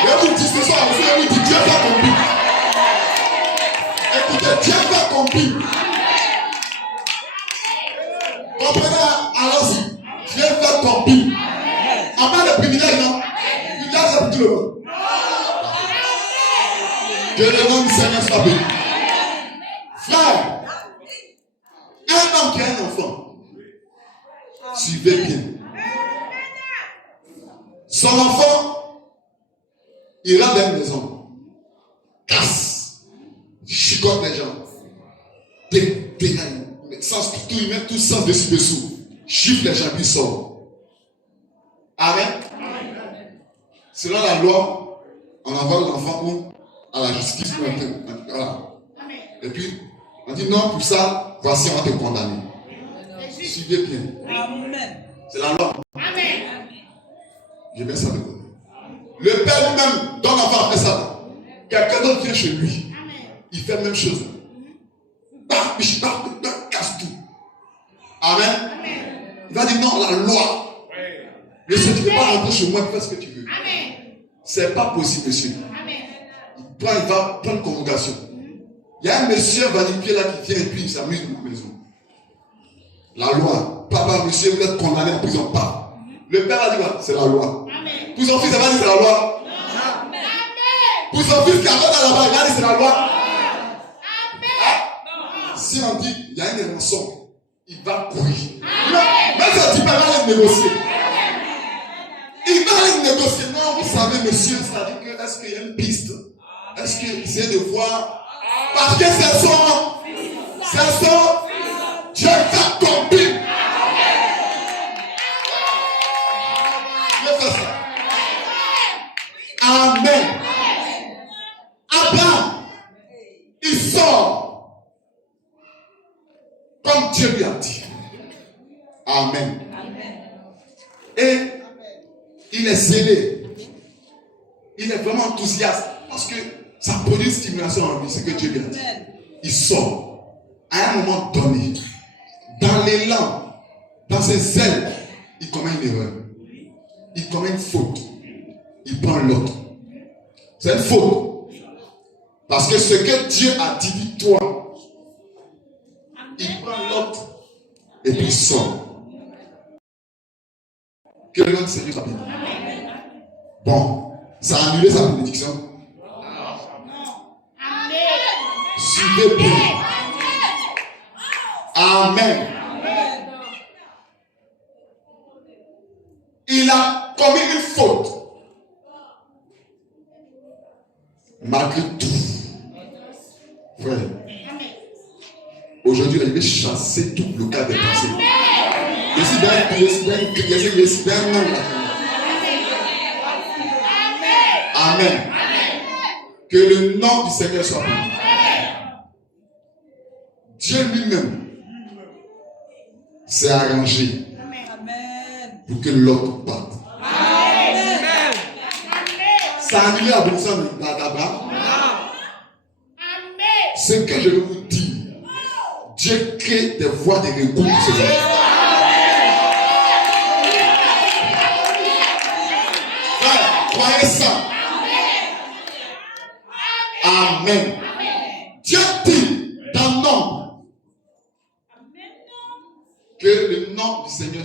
Et vous dites ce soir, vous dites Dieu fait compris. Écoutez, Dieu fait compris. Comprenez, allons-y. Dieu fait compris. En bas le privilège, non? Il a ça pour tout le monde. Que le nom du Seigneur soit béni. Frère, un homme qui a un enfant, suivez bien. Son enfant, il rentre dans une maison, casse, chicote les gens, dégaine, il met tout sens dessus, chiffre les gens, puis sort. Amen. Selon la loi, on envoie l'enfant où? À la justice. Voilà. Et puis, on dit non, pour ça, voici, on va te condamner. Suivez bien. C'est la loi. Je mets ça de côté. Le père lui-même donne l'enfant après ça. Quelqu'un d'autre vient chez lui. Il fait la même chose. Casse tout. Amen. Il va dire non, la loi. Monsieur, tu ne peux pas rentrer chez moi et faire ce que tu veux. C'est pas possible, monsieur. Il va prendre une congrégation. Il y a un monsieur vanifié là qui vient et puis il s'amuse dans la maison. La loi. Papa, monsieur, vous êtes condamné en prison. Pas. Le père a dit, c'est la loi. Amen. Pour son fils, il va dire, c'est la loi. Amen. Pour son fils qui a fait là-bas, il va dire, c'est la loi. Amen. Ah. Si on dit, il y a une rançon, il va courir. Même si on dit, il va aller négocier. Il va aller négocier. Non, vous savez, monsieur, c'est-à-dire que, est-ce qu'il y a une piste? Est-ce qu'il essaie de voir? Parce que c'est son Dieu va compris. Amen. Abraham, il sort comme Dieu lui a dit. Amen. Et il est zélé. Il est vraiment enthousiaste parce que ça produit une stimulation en lui, c'est que Dieu lui a dit. Il sort à un moment donné, dans l'élan, dans ses ailes, il commet une erreur. Il commet une faute. Il prend l'autre. C'est une faute. Parce que ce que Dieu a dit, toi, il prend l'autre et puis il sort. Que le nom du Seigneur soit béni. Bon, ça a annulé sa bénédiction. Suivez bien. Amen. Il a commis une faute. Malgré tout, frère, aujourd'hui, je vais chasser tout le cas des pensées. Amen. Que le nom du Seigneur soit béni. Dieu lui-même s'est arrangé pour que l'autre parte. Ça a annulé la bénédiction d'Abraham. Ce que je veux vous dire, Dieu crée des voies de recours pour ce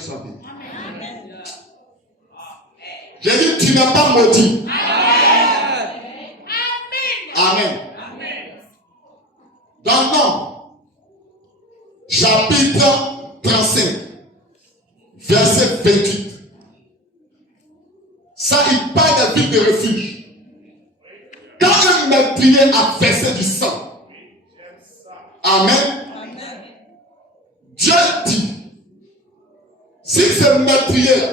soit béni. J'ai dit, tu n'es pas maudit. Amen. Dans Nom, chapitre 35, verset 28. Ça, il parle des villes de refuge. Quand un meurtrier a versé du sang, Amen. Dieu dit, si ce meurtrier-là,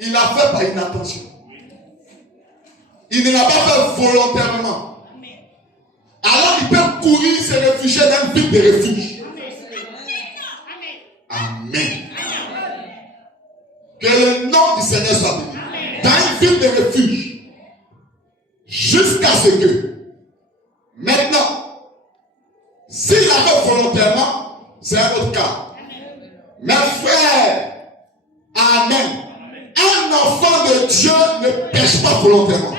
il l'a fait par inattention, il ne l'a pas fait volontairement, alors il peut courir se réfugier dans une ville de refuge. Amen. Que le nom du Seigneur soit béni. Dans une ville de refuge, jusqu'à ce que, maintenant, s'il l'a fait volontairement, c'est un autre cas. Mes frères, Amen. Un enfant de Dieu ne pêche pas volontairement.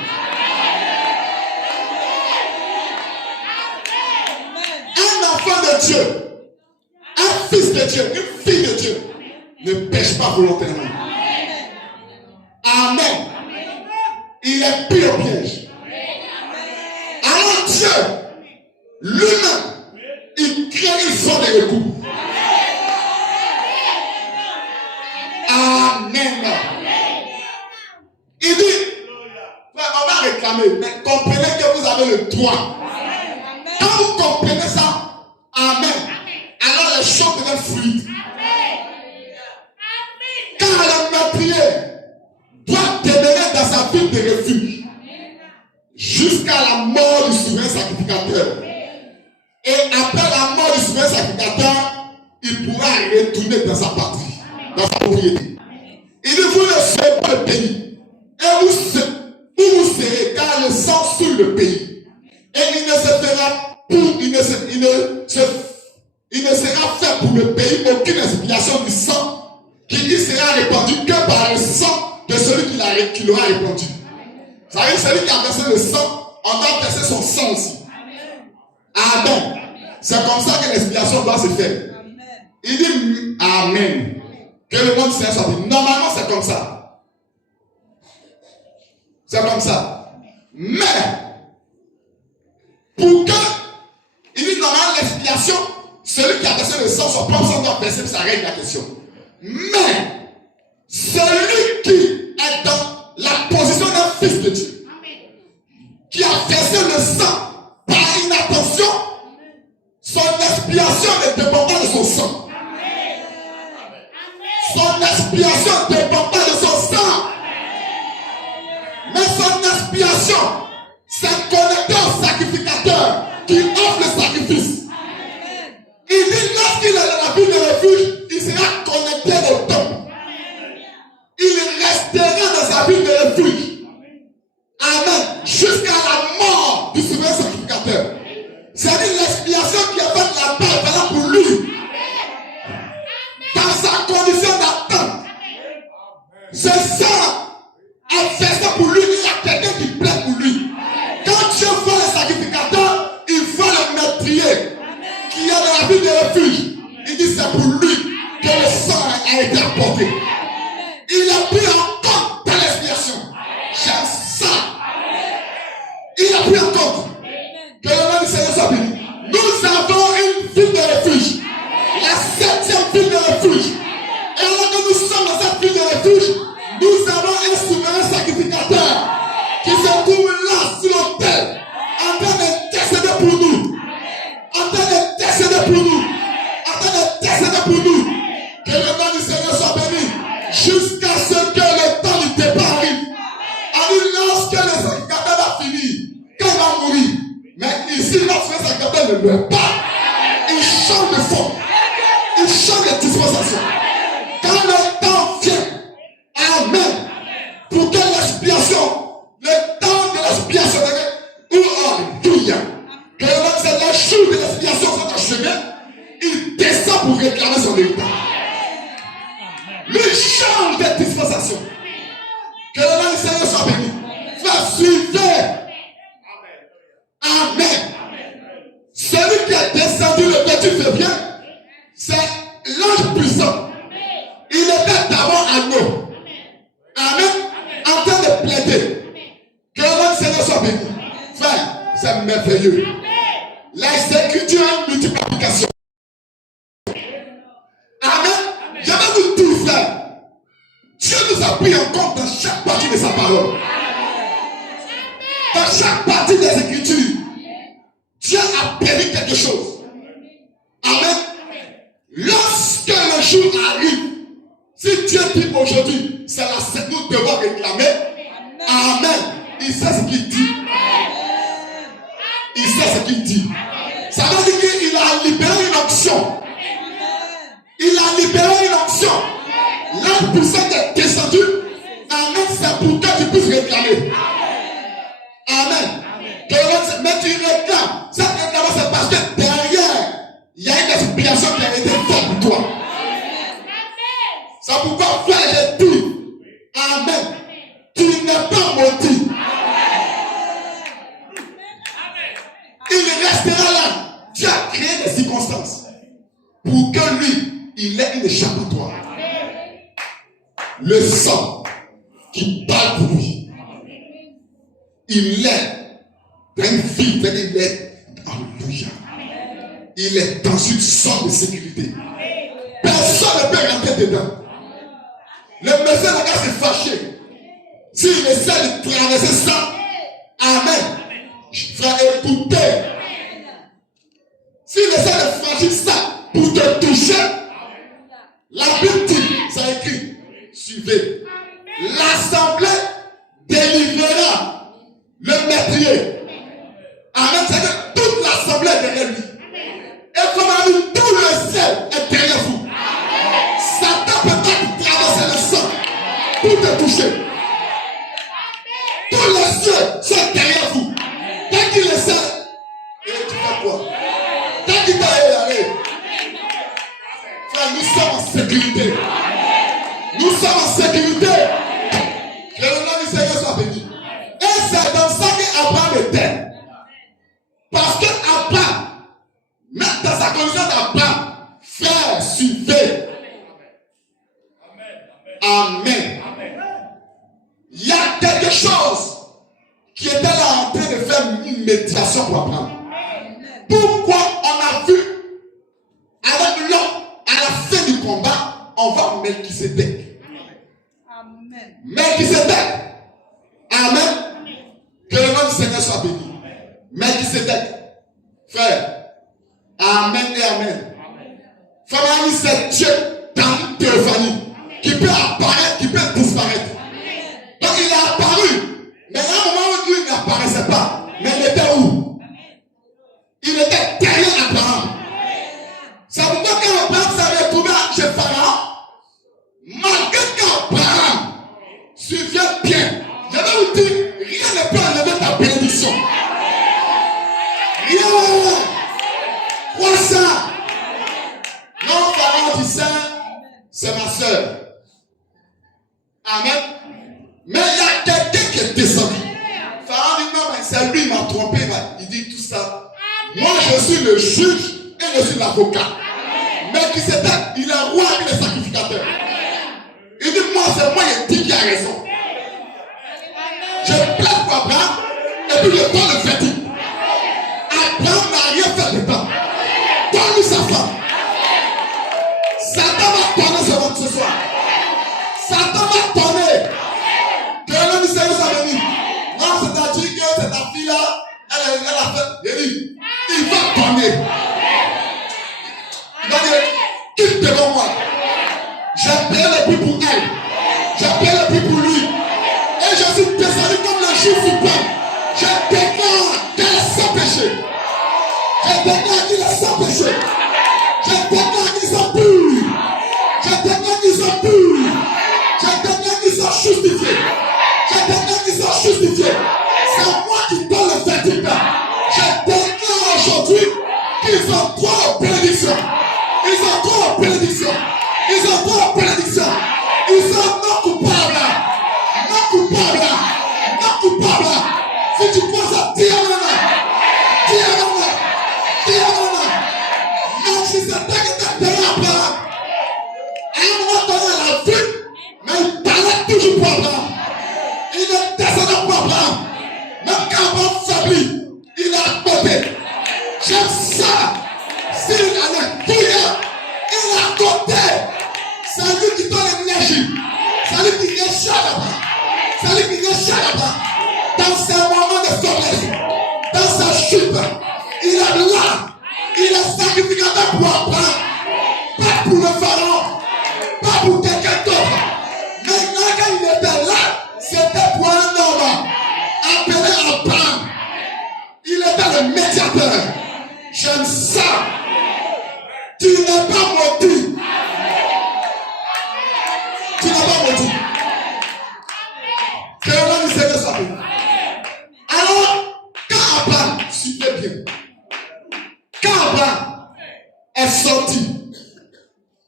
Un enfant de Dieu, un fils de Dieu, une fille de Dieu, ne pêche pas volontairement. Amen. Il est pris au piège. Alors Dieu, lui-même, il crée une sorte de recours. Amen. Il dit, on va réclamer, mais comprenez que vous avez le droit. Quand vous comprenez ça, Amen, alors les choses deviennent fluides. Car le meurtrier doit demeurer dans sa ville de refuge jusqu'à la mort du souverain sacrificateur. Et après la mort du souverain sacrificateur, il pourra retourner dans sa patrie, dans sa propriété. Il dit, vous ne serez pas le pays. Et où vous serez, car le sang sur le pays. Et il ne sera fait pour le pays aucune expiation du sang qui y sera répandu que par le sang de celui qui l'aura répandu. Ça veut dire celui qui a versé le sang, on doit verser son sang aussi. Amen. C'est comme ça que l'expiation doit se faire. Il dit Amen. Que le nom du Seigneur soit béni. Normalement, c'est comme ça. C'est comme ça. Mais, pour que, il dit normalement l'expiation, celui qui a versé le sang, son propre sang doit verser, ça règle la question. Mais, celui qui est dans la position d'un fils de Dieu, qui a versé le sang par inattention, son expiation ne dépend pas de son sang. Son expiation ne dépend pas de son sang. Mais son expiation, c'est connecté au sacrificateur qui offre le sacrifice. Il dit lorsqu'il est dans la ville de refuge, il sera connecté au temple. Il restera dans sa ville de refuge. Amen. Jusqu'à la mort du souverain sacrificateur. C'est-à-dire l'expiation qui est faite là-bas est valable pour lui. Dans sa condition d'attente. C'est ça. A fait ça pour lui. Il y a quelqu'un qui plaît pour lui. Quand Dieu voit le sacrificateur, il voit le meurtrier qui est dans la ville de refuge. Il dit c'est pour lui que le sang a été apporté. Il a pris en compte dans l'expiation. J'aime ça. Il a pris en compte. Que le nom du Seigneur soit béni. Nous avons une ville de refuge. La 7e ville de refuge. Et alors que nous sommes dans cette ville de refuge, nous avons un souverain sacrificateur qui se trouve là sur l'autel, en train d'intercéder pour nous. En train d'intercéder pour nous. En train d'intercéder pour nous. Que le nom du Seigneur soit béni. Jusqu'à ce que le temps du départ arrive. Alors lorsque le sacrificateur va finir, quand il va mourir, mais ici, lorsque le sacrificateur ne meurt pas, il change de forme. Il change de dispensation. Quand le temps vient, Amen, pour que l'expiation, le temps de l'expiation, alléluia, que le jour de l'expiation soit achevé, il descend pour réclamer son héritage. Lui change de dispensation. Que le nom du Seigneur soit béni. Fais suivre. Amen. Celui qui est descendu le 28 février, c'est l'ange puissant merveilleux. Les Écritures ont une multiple application. Amen. Je vais vous dire, frère. Dieu nous a pris en compte dans chaque partie de sa parole. Dans chaque partie des Écritures, Dieu a prévu quelque chose. Amen. Lorsque le jour arrive, si Dieu dit aujourd'hui, c'est la seconde, nous devons réclamer. Amen. Il sait ce qu'il dit. Il sait ce qu'il dit. Ça veut dire qu'il a libéré une option. Il a libéré une option. L'âme puissante est descendue. Amen. C'est pour que tu puisses réclamer. Amen. Mais tu réclames. Cette réclamation, c'est parce que derrière, il y a une explication qui a été faite pour toi. C'est pourquoi frère, je dis, amen, tu n'es pas maudit. Il restera là. Dieu a créé des circonstances pour que lui, il ait une échappatoire. Le sang qui parle pour lui, il est dans une vie, il est, alléluia, il est dans une zone de sécurité. Personne ne peut rentrer dedans. Le monsieur n'a qu'à se fâcher. S'il essaie de traverser ça, amen. Frère, écoutez. S'il essaie de franchir ça pour te toucher, la Bible dit, ça écrit, suivez. L'assemblée délivrera le métier. Amen. C'est que toute l'assemblée est derrière lui. Et comme on dit, tout le ciel est derrière vous. Satan peut pas traverser le sang pour te toucher. Tous les cieux sont derrière vous. Tant qu'il essaie, et tu fais quoi? Tant qu'il t'a allé. Frère, nous sommes en sécurité. Nous sommes en sécurité. Que le nom du Seigneur soit béni. Et c'est dans ça qu'Abraham était. Parce que Abraham, même dans sa condition d'Abraham, frère, suivez. Amen. Il y a quelque chose qui était là en train de faire une médiation pour Abraham. Pourquoi on a vu avec l'homme à la fin du combat, on va Melchisédek. Amen. Melchisédek. Amen. Que le nom du Seigneur soit béni. Melchisédek. Frère. Amen et amen. Frère, c'est Dieu dans une théophanie qui peut apparaître, qui peut disparaître. Donc il a apparu. Mais à un moment où il n'apparaissait pas. Mais il était où? Il était derrière Abraham. C'est pourquoi quand Abraham s'est retrouvé chez Pharaon, malgré qu'Abraham suivait bien, je vais vous dire, rien ne peut enlever ta bénédiction. Rien. Quoi ça? Non, Pharaon disait, c'est ma soeur. Amen. Mais il y a quelqu'un qui est descendu. Pharaon dit non, mais c'est lui qui m'a trompé. Il dit tout ça. Moi, je suis le juge et je suis l'avocat. Mais qui c'était? Il est roi et le sacrificateur. Il dit moi, c'est moi qui dis qui a raison. Je plaide pour Abraham et puis je donne le verdict. Abraham n'a rien fait de temps. Donne-lui sa femme. Satan va tourner ce soir. Satan va tourner. Que le nom du Seigneur soit béni. Non, c'est-à-dire que c'est ta fille là, elle a fait. Il dit, il va tourner. Il va dire, quitte devant moi. J'ai payé le prix pour elle. J'ai payé le prix pour lui. Et je suis descendu comme le juge suprême. Je déclare qu'elle est sans péché. Je déclare qu'il est sans péché. Je déclare qu'ils sont purs. Je déclare qu'ils sont purs. Je déclare qu'ils sont justifiés. Je déclare qu'ils sont justifiés. C'est moi qui donne le verdict. Je déclare aujourd'hui qu'ils ont droit aux bénédictions. Ils ont droit aux bénédictions. Ils ont droit aux bénédictions. Ils sont non coupables. Non coupables. Non coupables. Si tu crois ça, dis Amen. Dis Amen. Dis Amen. Même si c'est toi qui t'as payé Abraham. À un moment donné, elle a vu, mais il parlait toujours pour Abraham. Il ne descendait pas Abraham. Même quand Abraham faiblit, il est à côté. J'aime ça. C'est alléluia. Il est à côté. C'est lui qui donne l'énergie. C'est lui qui réchauffe là-bas. C'est lui qui réchauffe là-bas. Dans ses moments de faiblesse, dans sa chute, il est là. Il est sacrificateur pour Abraham. Pas pour le pharaon. Pas pour quelqu'un d'autre. Maintenant, quand il était là, c'était pour un homme appelé Abraham. Il était le médiateur. J'aime ça. Tu n'es pas maudit. Tu n'es pas maudit. Que l'on nous aide ça. Alors, quand Abraham, suivez bien. Quand Abraham est sorti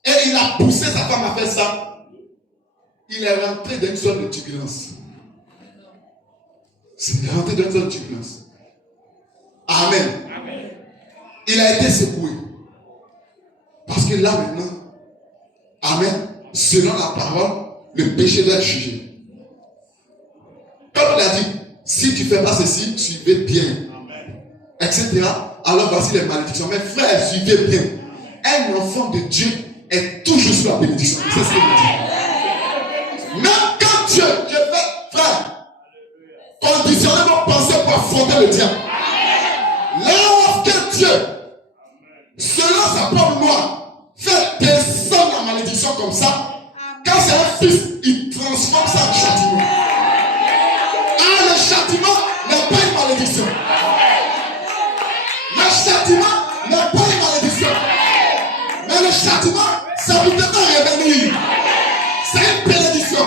et il a poussé sa femme à faire ça, il est rentré dans une zone de turbulence. Il est rentré dans une zone de turbulence. Amen. Il a été secoué. Parce que là maintenant, amen, selon la parole, le péché doit être jugé. Comme il a dit, si tu ne fais pas ceci, suivez bien. Etc. Alors voici les malédictions. Mes frères, suivez bien. Un enfant de Dieu est toujours sous la bénédiction. C'est ce qu'il dit. Même quand Dieu, je vais, frère, conditionner vos pensées pour affronter le diable. Lorsque Dieu, selon sa propre loi, fait descendre la malédiction comme ça, quand c'est un fils, il transforme ça en châtiment. Ah, le châtiment n'est pas une malédiction. Le châtiment n'est pas une malédiction. Mais le châtiment, ça vous donne un revenir. C'est une bénédiction.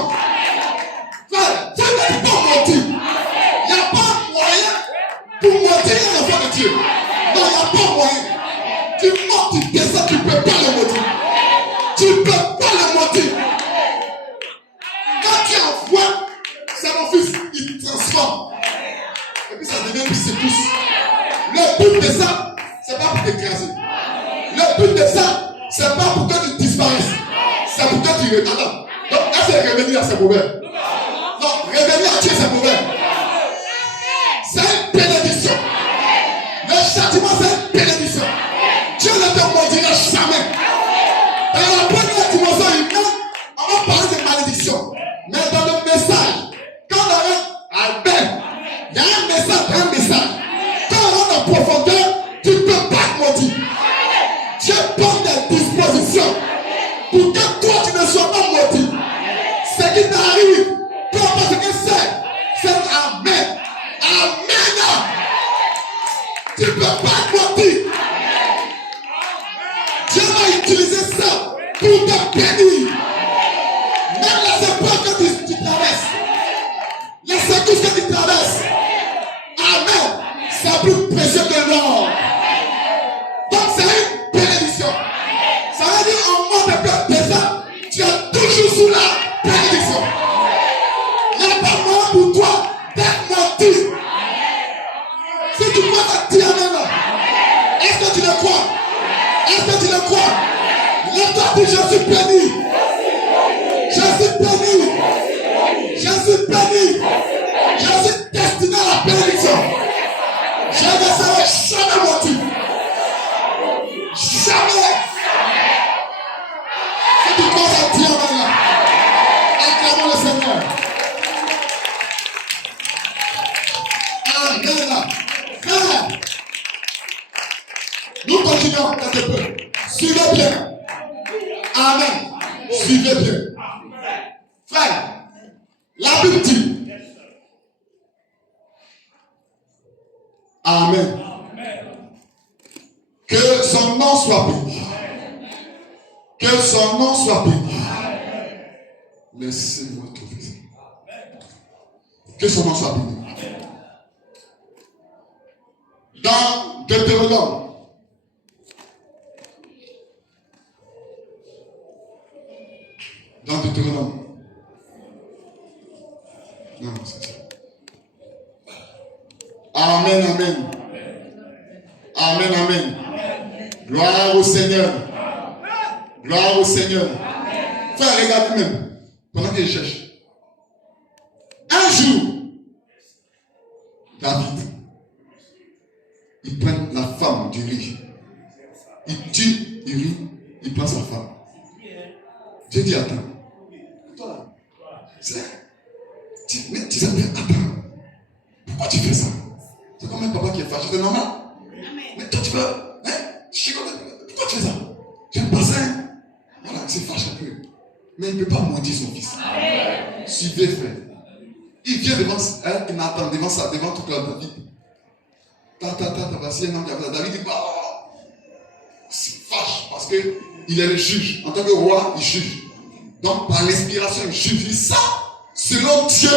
Frère, tu n'es pas menti. Il n'y a pas moyen pour mentir un enfant de Dieu. Non, il n'y a pas moyen. Tu montes, tu descends, tu ne peux pas le mentir. Tu ne peux pas le mentir. Quand tu envoies, c'est mon fils, il transforme. Et puis ça devient plus secousse. Le but de ça, c'est pas pour t'écraser. Le but de ça, c'est pas pour que tu disparaisses. C'est pour que tu retardes. Donc, est-ce que revenir à c'est mauvais? Non, revenir à Dieu, c'est mauvais. C'est une bénédiction. Le châtiment, c'est une bénédiction. Dieu ne te maudira jamais. Dans la première dimension humaine, on va parler de malédiction. Mais dans le message, quand on a Albert, il y a un message. Quand on a en profondeur, tu ne peux pas te maudire. Dieu prend des dispositions pour que toi tu ne sois pas maudit. Ce qui t'arrive, peu importe ce que c'est Amen. Amen. Tu ne peux pas te maudire. Dieu va utiliser ça pour te bénir. Même les épreuves que tu traverses, les secousses que tu traverses, amen, c'est plus précieux que l'or. Donc c'est une bénédiction. Ça veut dire en mode de ça, tu es toujours sous la bénédiction. Il n'y a pas moyen pour toi d'être menti. Si tu crois ça, dis amen. Est-ce que tu le crois? Est-ce que tu le crois? Lève-toi, dis je suis béni. Je suis béni. Je suis béni. Je suis destiné à la bénédiction. Je ne serai jamais menti. Jamais. Si tu crois ça, dis amen. Acclamons le Seigneur. Amen. Frère, nous continuons un peu. Suivez bien. Amen. Suivez bien. Frère, la Bible dit. Amen. Que son nom soit béni. Que son nom soit béni. Laissez-moi trouver ça. Que son nom soit béni. Dans Deutéronome. Dans Deutéronome. Non, c'est ça. Amen, amen. Amen, amen. Gloire au Seigneur. Gloire au Seigneur. Frère, regarde même. Pendant qu'il cherche. Un jour, David dirige. Il tue, il rit, il prend sa femme. Dieu dit attends. Toi là, tu sais bien, attends. Pourquoi tu fais ça? C'est comme un papa qui est fâché, c'est normal. Mais toi tu veux, pourquoi tu fais ça? Tu n'aimes pas ça, hein? Voilà, il se fâche un peu. Mais il ne peut pas maudire son fils. Suivez, frère. Il vient devant, il m'attend devant ça, devant toute la David. Voici un homme qui a fait ça. David dit, il se fâche parce qu'il est le juge. En tant que roi, il juge. Donc, par l'inspiration, il juge. Il dit ça, selon Dieu,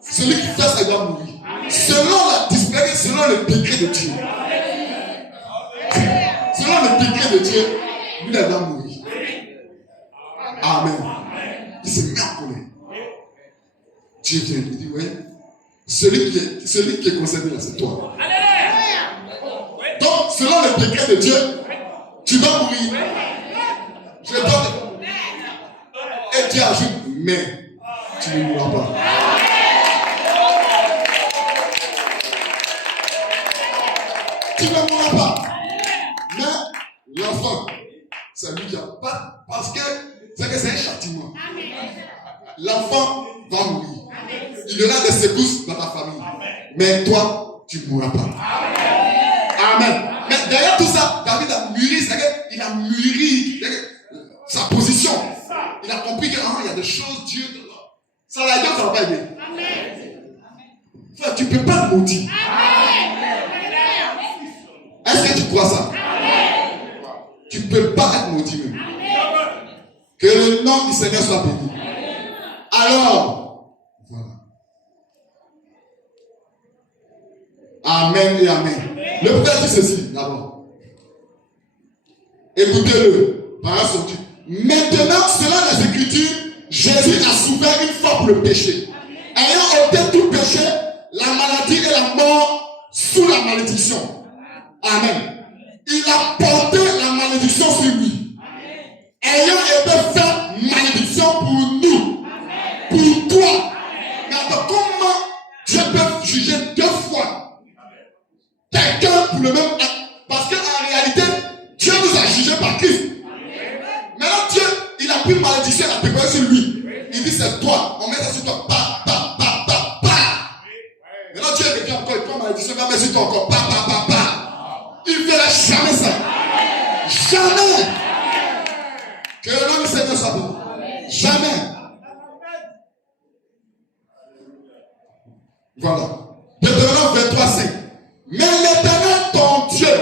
celui qui fait ça, il doit mourir. Selon la discipline, selon le décret de Dieu. Selon le décret de Dieu, lui, il doit mourir. Amen. Il se met en colère. Dieu vient, il dit, oui, celui qui est concerné là, c'est toi. Donc, selon le décret de Dieu, tu dois mourir. Je donne. Et Dieu ajoute, mais tu ne mourras pas. Tu ne mourras pas. Mais l'enfant, c'est lui qui a pas. Parce que c'est un châtiment. L'enfant va mourir. Il y aura des secousses dans ta famille. Mais toi, tu ne mourras pas. Amen. Mais derrière tout ça, David a mûri. C'est-à-dire qu'il a mûri sa position. Il a compris qu'il y a des choses, Dieu, ça l'a aidé, ça ne va pas aider. Frère, tu ne peux pas te maudire. Est-ce que tu crois ça? Tu ne peux pas être maudit même. Que le nom du Seigneur soit béni. Alors, voilà. Amen et amen. Le prophète dit ceci d'abord. Écoutez-le. Par un sorti. Maintenant, selon les Écritures, Jésus a souffert une fois pour le péché. Ayant ôté tout péché, la maladie et la mort sous la malédiction. Amen. Il a porté la malédiction sur lui. Ayant été fait malédiction pour nous. Pour toi. Mais attends, comment Dieu peut juger deux fois quelqu'un pour le même acte? Parce qu'en réalité, Dieu nous a jugés par Christ. Maintenant, Dieu, il a pris malédiction, il a préparé sur lui. Il dit, c'est toi. On met ça sur toi. Maintenant, Dieu revient encore, il prend malédiction, il va mettre sur toi encore. Il ne fera jamais ça. Jamais. Que le nom du Seigneur soit béni. Jamais. Voilà. Deutéronome 23:5. Mais l'Éternel, ton Dieu,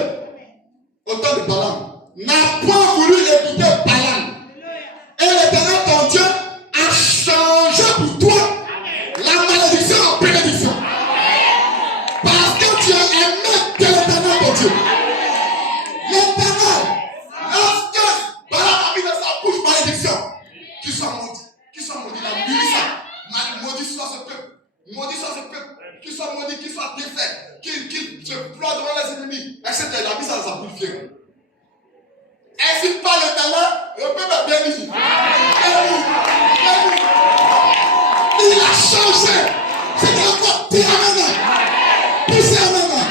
au temps de Balaam, n'a point voulu écouter Balaam. Et l'Éternel, ton Dieu, a changé pour toi la malédiction en bénédiction. Parce que tu as aimé de l'Éternel, ton Dieu. L'Éternel, lorsque Balaam a mis dans sa bouche malédiction, qu'il soit maudit, il a mûri ça. Maudit soit ce peuple, qu'il soit maudit, qu'il soit défait, qu'il se ploie devant les ennemis, etc. Il a mis ça dans sa bouche fière. Ainsi parle l'Éternel, le peuple est béni. Il a changé. C'est encore dit Amen. Poussez Amen.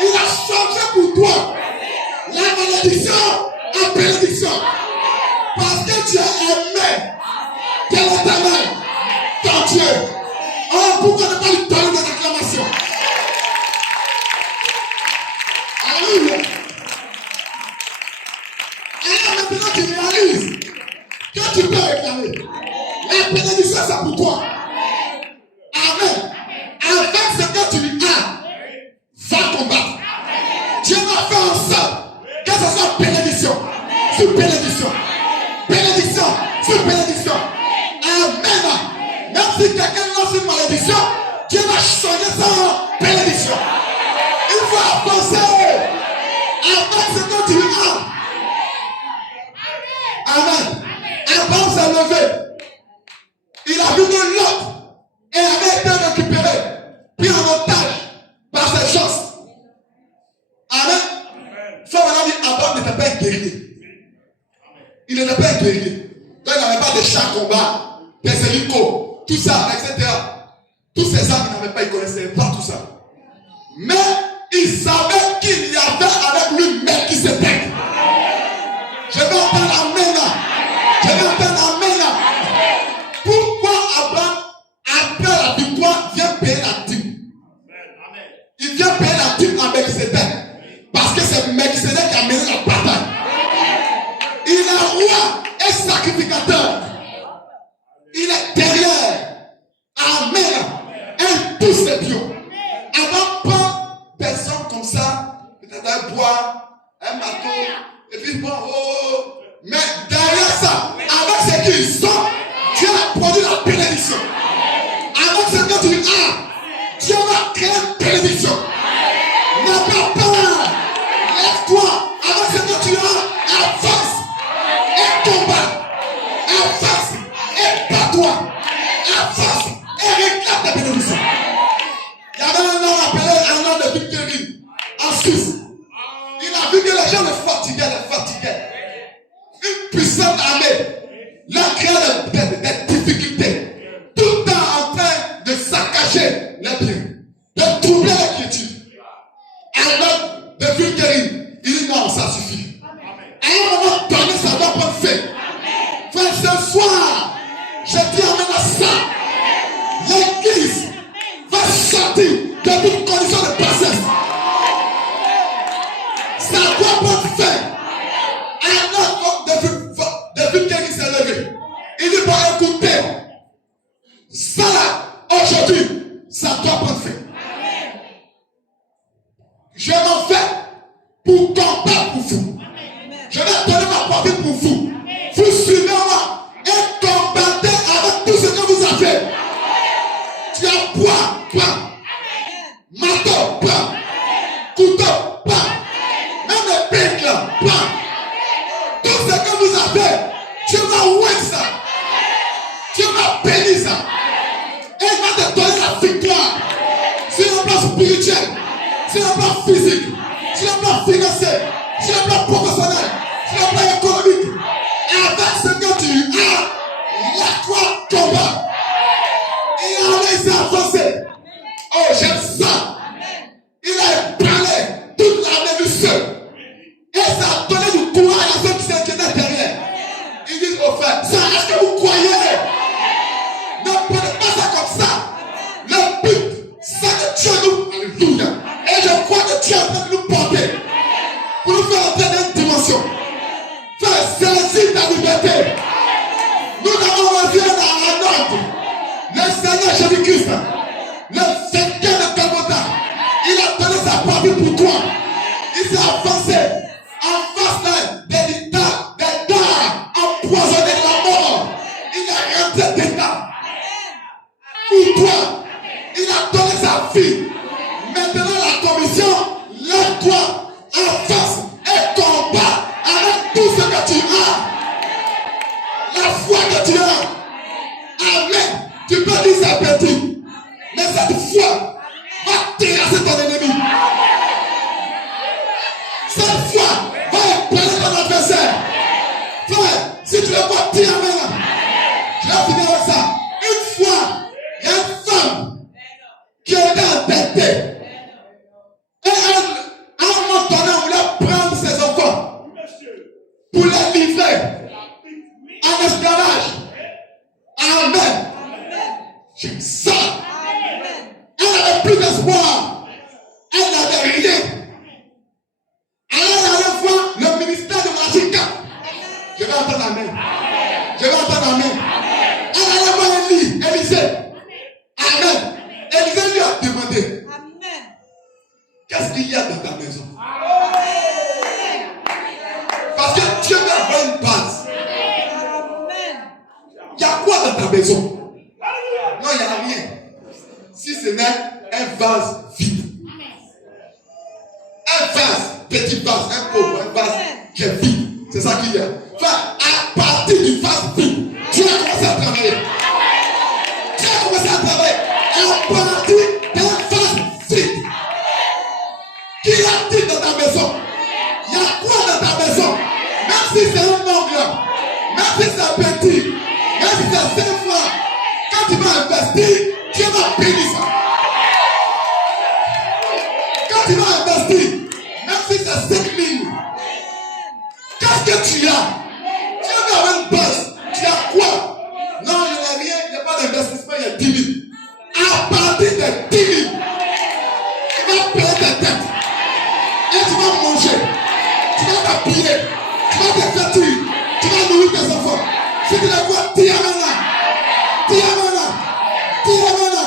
Il a changé pour toi la malédiction en bénédiction. Parce que tu as aimé de l'Éternel, ton Dieu. Oh, pourquoi ne pas lui donner des acclamations? Alléluia. Alors maintenant tu réalises que tu peux réclamer. La bénédiction c'est pour toi. Amen. Avec ce que tu lui as, va combattre. Dieu va faire en sorte que ce soit bénédiction sur bénédiction. Bénédiction sur bénédiction. Amen. Même si quelqu'un lance une malédiction, Dieu va changer ça en bénédiction. Il faut avancer avec ce que tu lui as. Amen. Abraham s'est levé. Il a vu que l'autre avait été récupéré, pris en otage par ses choses. Amen. Ça maintenant dit Abraham n'était pas un guerrier. Il n'était pas un guerrier. Donc il n'avait pas de chars à combat, des hélicos, tout ça, etc. Tous ces armes, il n'avait pas, il connaissait pas tout ça. Mais il savait qu'il y avait tu as, Dieu va créer une bénédiction. N'aie pas peur. Lève-toi avec ce que tu as. Avance et combat. Avance et bats-toi. Avance et réclame ta bénédiction. Il y avait un homme appelé un homme de Victory en Suisse. Il a vu que les gens le fatiguaient. Une puissante armée leur créé des difficultés. Tout le temps en train de saccager les biens, de troubler les quiétudes. Alors, de Victory, il dit non, ça suffit. À un moment donné, ça doit prendre fin. Frère, ce soir, je dis amen à ça. L'église va sortir de toute condition de bassesse. Ça doit prendre fin. Un homme de Victory s'est levé. Il dit bon, écoutez, ça là, aujourd'hui, ça doit prendre fin. Je m'en fais pour combattre pour vous. Je vais donner ma partie pour vous. Vous suivez-moi et combattez avec tout ce que vous avez. Tu as bois, prends. Marteau, prends. Couteau, prends. Même les pics là, prends. Tout ce que vous avez, tu vas ouvrir ça. Tu vas bénir ça. Et il va te donner la victoire. Sur le plan spirituel, sur le plan physique, sur le plan financier, sur le plan professionnel, sur le plan économique. Avec ce que tu as, lève-toi, combat. Et allez, s'est avancé. Oh, j'aime ça. Il a ébranlé toute l'armée du seul. Et ça a donné du courage à ceux qui s'inquiétaient derrière. Ils disent au frère, ça, est-ce que vous croyez? Ne prenez pas ça comme ça. Le but, c'est que Dieu nous, alléluia. Et je crois que Dieu est en train de nous porter pour nous faire entrer dans une dimension. Faire saisir ta liberté. Nous avons reçu un ordre. Le Seigneur Jésus-Christ, le vainqueur de Golgotha, il a donné sa partie pour toi. Il s'est avancé en face des dards empoisonnés de la mort. Il a rentré dedans. Pour toi, il a donné sa vie. Maintenant, la commission, lève-toi, avance et combat avec tout ce que tu as. La foi que tu as. Amen. Tu peux dire ça petit. Mais cette foi va terrasser ton ennemi. Cette foi va ébranler ton adversaire. Frère, si tu veux pas dire amen là, je vais finir avec ça. Une fois, il y a une femme qui était entêtée. Et à un moment donné, on voulait prendre ses enfants pour les livrer en esclavage. Amen. J'aime ça. Elle n'avait plus d'espoir. Elle n'avait rien. Elle allait voir le ministère de Magica. Je vais entendre amen. Je vais entendre amen. Elle allait voir Élisée. Amen. Élisée lui a demandé. Qu'est-ce qu'il y a dans ta maison? Parce que Dieu va avoir une base. Il y a quoi dans ta maison? Non, il n'y a rien. Si ce n'est un vase vide. Un vase, petit vase, un pauvre, un vase qui est vide. C'est ça qu'il y a. Enfin, à partir du vase vide, tu as commencé à travailler. Tu as commencé à travailler. À partir d'un vase vide. Qui a-t-il dans ta maison? Il y a quoi dans ta maison? Même si c'est un ongle, même si c'est petit, même si c'est 5 francs, quand tu vas investir, Dieu va bénir ça. Quand tu vas investir, même si c'est 5 000, qu'est-ce que tu as? Dieu va avoir une base. Tu as quoi? Non, je n'ai rien, il n'y a pas d'investissement, il y a 10 000. À partir de 10 000, tu vas payer tes dettes. Et tu vas manger, tu vas t'habiller, tu vas te vêtir, tu vas nourrir tes enfants. Si tu les vois, dis amen là. Dis amen là. Dis amen là.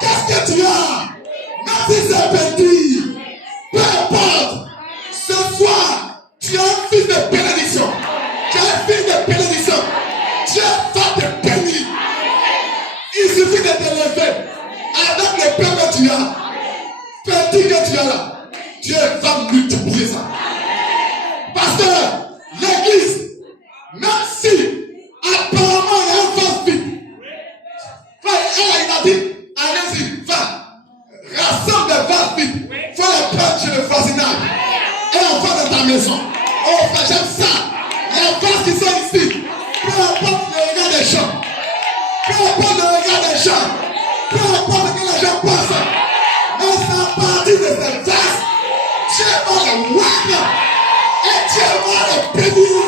Qu'est-ce que tu as? Même si c'est petit, peu importe. Ce soir, tu as un fils de bénédiction. Tu as un fils de bénédiction. Dieu va te bénir. Il suffit de te lever. tu as, petit que tu as là, Dieu va multiplier ça. Parce que l'église, même si apparemment il y a un vase vide, elle a dit, allez-y, va, rassemble les vases vides, faut les prendre chez le voisinage, et on va dans ta maison. Oh, frère, j'aime ça. Les vases qui sont ici, peu importe le regard des gens, peu importe le regard des gens, peu importe ce que les gens pensent, mais c'est à partir de ces vases, Dieu va les voir et Dieu va les bénir.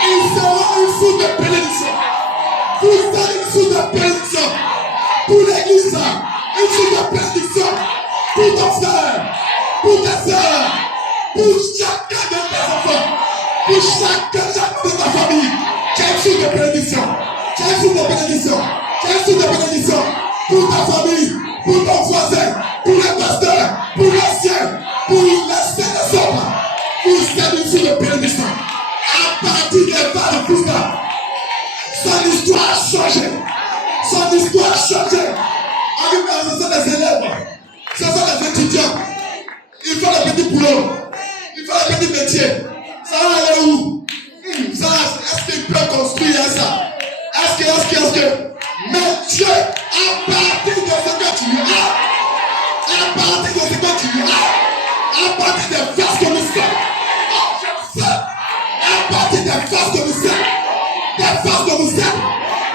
Ils seront une source de bénédiction. Vous êtes une source de bénédiction pour l'église, une source de bénédiction pour ton frère, pour tes soeurs, pour chacun de tes enfants, pour chacun de ta famille. Tu es une source de bénédiction. Tu es une source de bénédiction. Tu es une source de bénédiction pour ta famille, pour ton voisin, pour les pasteurs, pour les siens, pour les saints et les autres. Vous êtes une source de bénédiction. À partir des pas de Christ, son histoire a changé. Son histoire a changé. En lui, ce sont les élèves, ce sont les étudiants. Il faut les petits boulots, il faut les petits métiers. Ça va aller où? Est-ce qu'il peut construire ça? Est-ce que? Mais Dieu, à partir de ce que tu as, à partir de ce que tu as, à partir des vases que nous sommes, je sais, à partir des vases que nous sommes, des vases que nous sommes,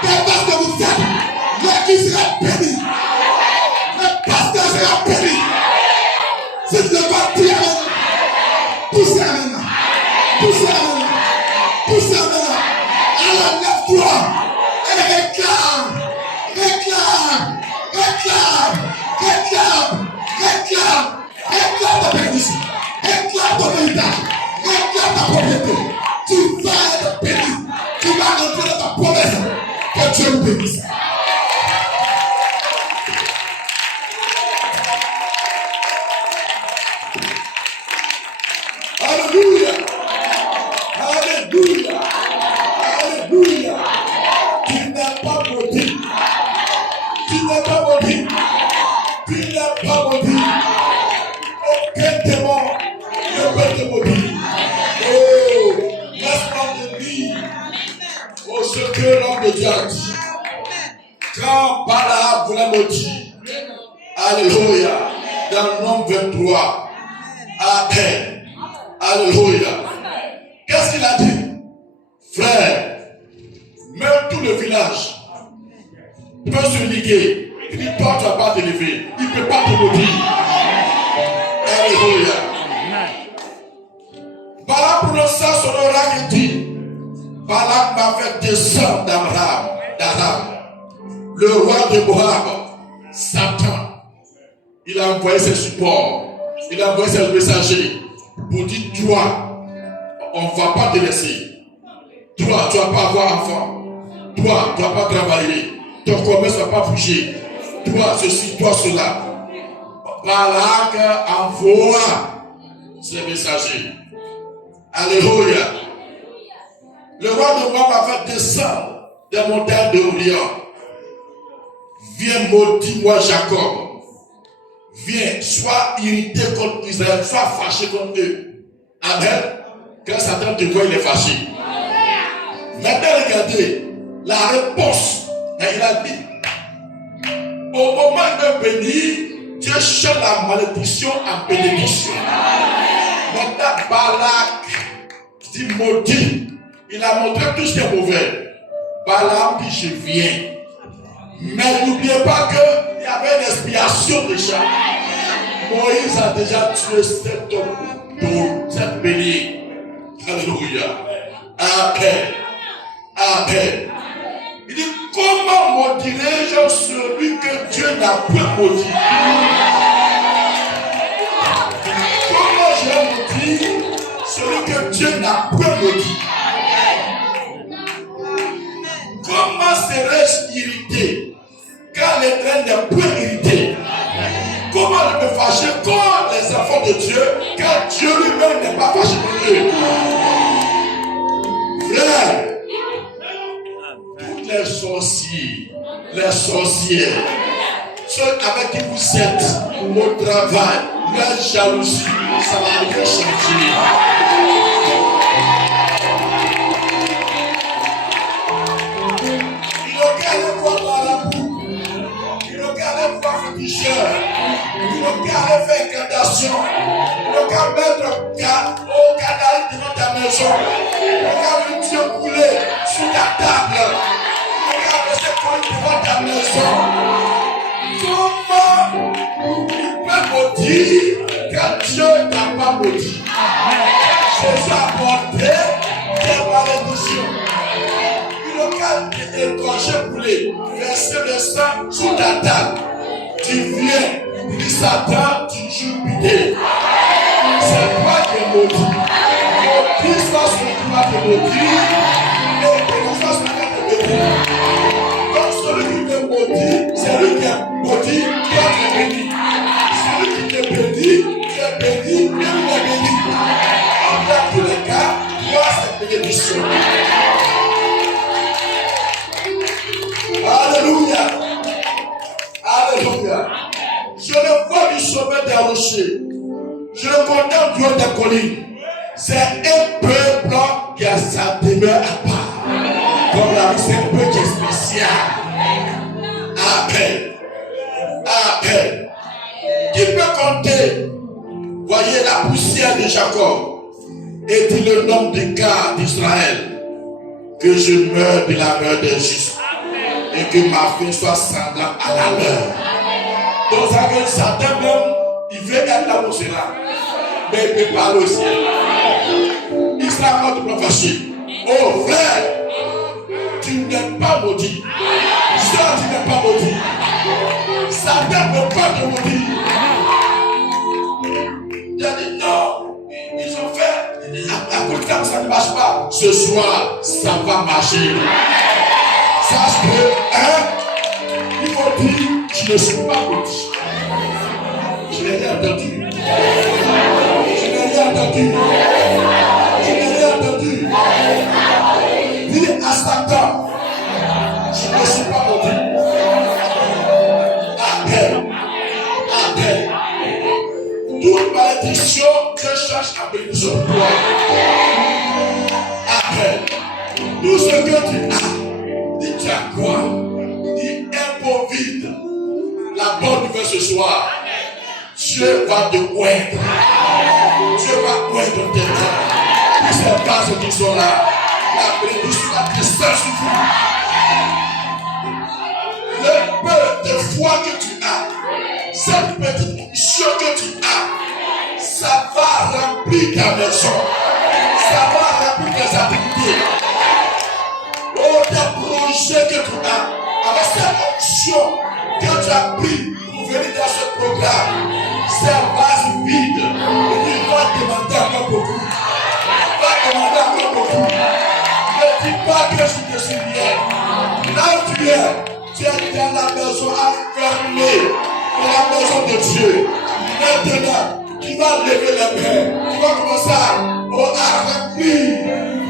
des vases que nous sommes, l'église sera bénie, le pasteur sera béni. Si tu ne vas pas dire amen, poussez amen, poussez amen, poussez amen. Alors lève-toi et réclame, réclame, réclame, réclame, réclame, réclame ta bénédiction, réclame ton héritage, réclame ta propriété. Tu vas être béni, tu vas entrer dans ta promesse, que Dieu nous bénisse. Alléluia, alléluia, alléluia. Tu n'es pas maudit, tu n'es pas maudit, tu n'es pas maudit. Aucun démon ne peut te maudire. Oh, laisse-moi te dire, oh, ce que l'homme de Dieu a dit. Quand Balaam voulait maudire, alléluia, dans le nombre 23, Amen. Alléluia. Qu'est-ce qu'il a dit? Frère, même tout le village peut se liguer. Il dit, toi, tu ne vas pas te lever. Il ne peut pas te maudire. Alléluia. Balaam prononça son oracle et dit, Balaam m'a fait descendre d'Aram, le roi de Moab, Satan. Il a envoyé ses supports, il a envoyé ses messagers pour dire, toi, on ne va pas te laisser. Toi, tu ne vas pas avoir enfant. Toi, tu ne vas pas travailler. Ton commerce ne va pas bouger. Toi, ceci, toi, cela. Balak envoie ses messagers. Alléluia. Le roi de Moab a fait descendre des montagnes de Orient. Viens, maudis-moi Jacob. Viens, sois irrité contre Israël, sois fâché contre eux. Amen. Quand Satan te voit, il est fâché. Maintenant, regardez la réponse. Et il a dit, au moment de bénir, Dieu change la malédiction en bénédiction. Maintenant, Balak dit maudit. Il a montré tout ce qui est mauvais. Balaam dit, je viens. Mais n'oubliez pas qu'il y avait une expiation déjà. Moïse a déjà tué cet homme pour cette bénie. Alléluia. Amen. Amen. Il dit, comment maudirai-je celui que Dieu n'a point maudit? Comment je maudis celui que Dieu n'a point maudit? Comment serais-je irrité quand l'Éternel n'est point irrité? Comment je me fâcher contre les enfants de Dieu quand Dieu lui-même n'est pas fâché contre eux? Frère, tous les sorciers, les sorcières, ceux avec qui vous êtes au travail, leur jalousie, ça va rien changer. Il regarde voir dans la boue, il regarde voir féticheur, il regarde faire incantation, il regarde mettre au canal devant ta maison, il regarde le Dieu couler sur ta table, il regarde laisser couler devant ta maison. Comment il peut maudire quand Dieu n'a pas maudit? Jésus a porté des malédictions. Il regarde égorger poulet, verser le sang sur ta table. Tu viens, tu dis Satan, tu joues pitié. C'est toi qui es maudit. Maudit soit celui qui va te maudire, et béni soit celui qui va te bénir. Donc celui qui te maudit, c'est lui qui est maudit, toi tu es béni. Celui qui te bénit, tu es béni, et lui est béni. Dans tous les cas, toi c'est bénédiction. Alléluia. Alléluia. Je le vois du sommet des rochers. Je le condamne du haut des collines. C'est un peuple qui a sa demeure à part. Comme la vie, c'est un peuple qui est spécial. Amen. Amen. Qui peut compter? Voyez la poussière de Jacob. Et dit le nom des cas d'Israël. Que je meure de la mort des justes. Et que ma fin soit semblable à la leur. Donc ça que Satan même, il veut être là où c'est là. Mais il ne peut pas aller au ciel. Il sera encore fâché. Oh frère, tu n'es pas maudit. Sœur, tu n'es pas maudit. Satan ne peut pas te maudire. Il a dit non, ils ont fait, à coup de temps ça ne marche pas. Ce soir, ça va marcher. Sache que, il faut dire, je ne suis pas maudit. Je n'ai rien entendu. Je n'ai rien entendu. Je n'ai rien entendu. Dis à Satan, je ne suis pas maudit. Amen. Amen. Toute malédiction, Dieu cherche à bénir pour toi. Amen. Tout ce que tu as, dis tu as quoi? Dis un pot vide. La bonne nouvelle ce soir. Dieu va te oindre. Dieu va oindre tes mains. Tous ces bases qui sont là. La bénédiction, la descend sur vous. Le peu de foi que tu as, cette petite mission que tu as, ça va remplir ta maison. Ça va remplir tes activités. Oh, tes projets que tu as, avec cette option que tu as pris pour venir dans ce programme, c'est un vase vide. Et tu vas demander encore beaucoup. Tu vas demander encore beaucoup. Ne dis pas que je te suis bien. Là où tu es dans la maison enfermée, dans la maison de Dieu. Maintenant, tu vas lever les mains. Tu vas commencer à remplir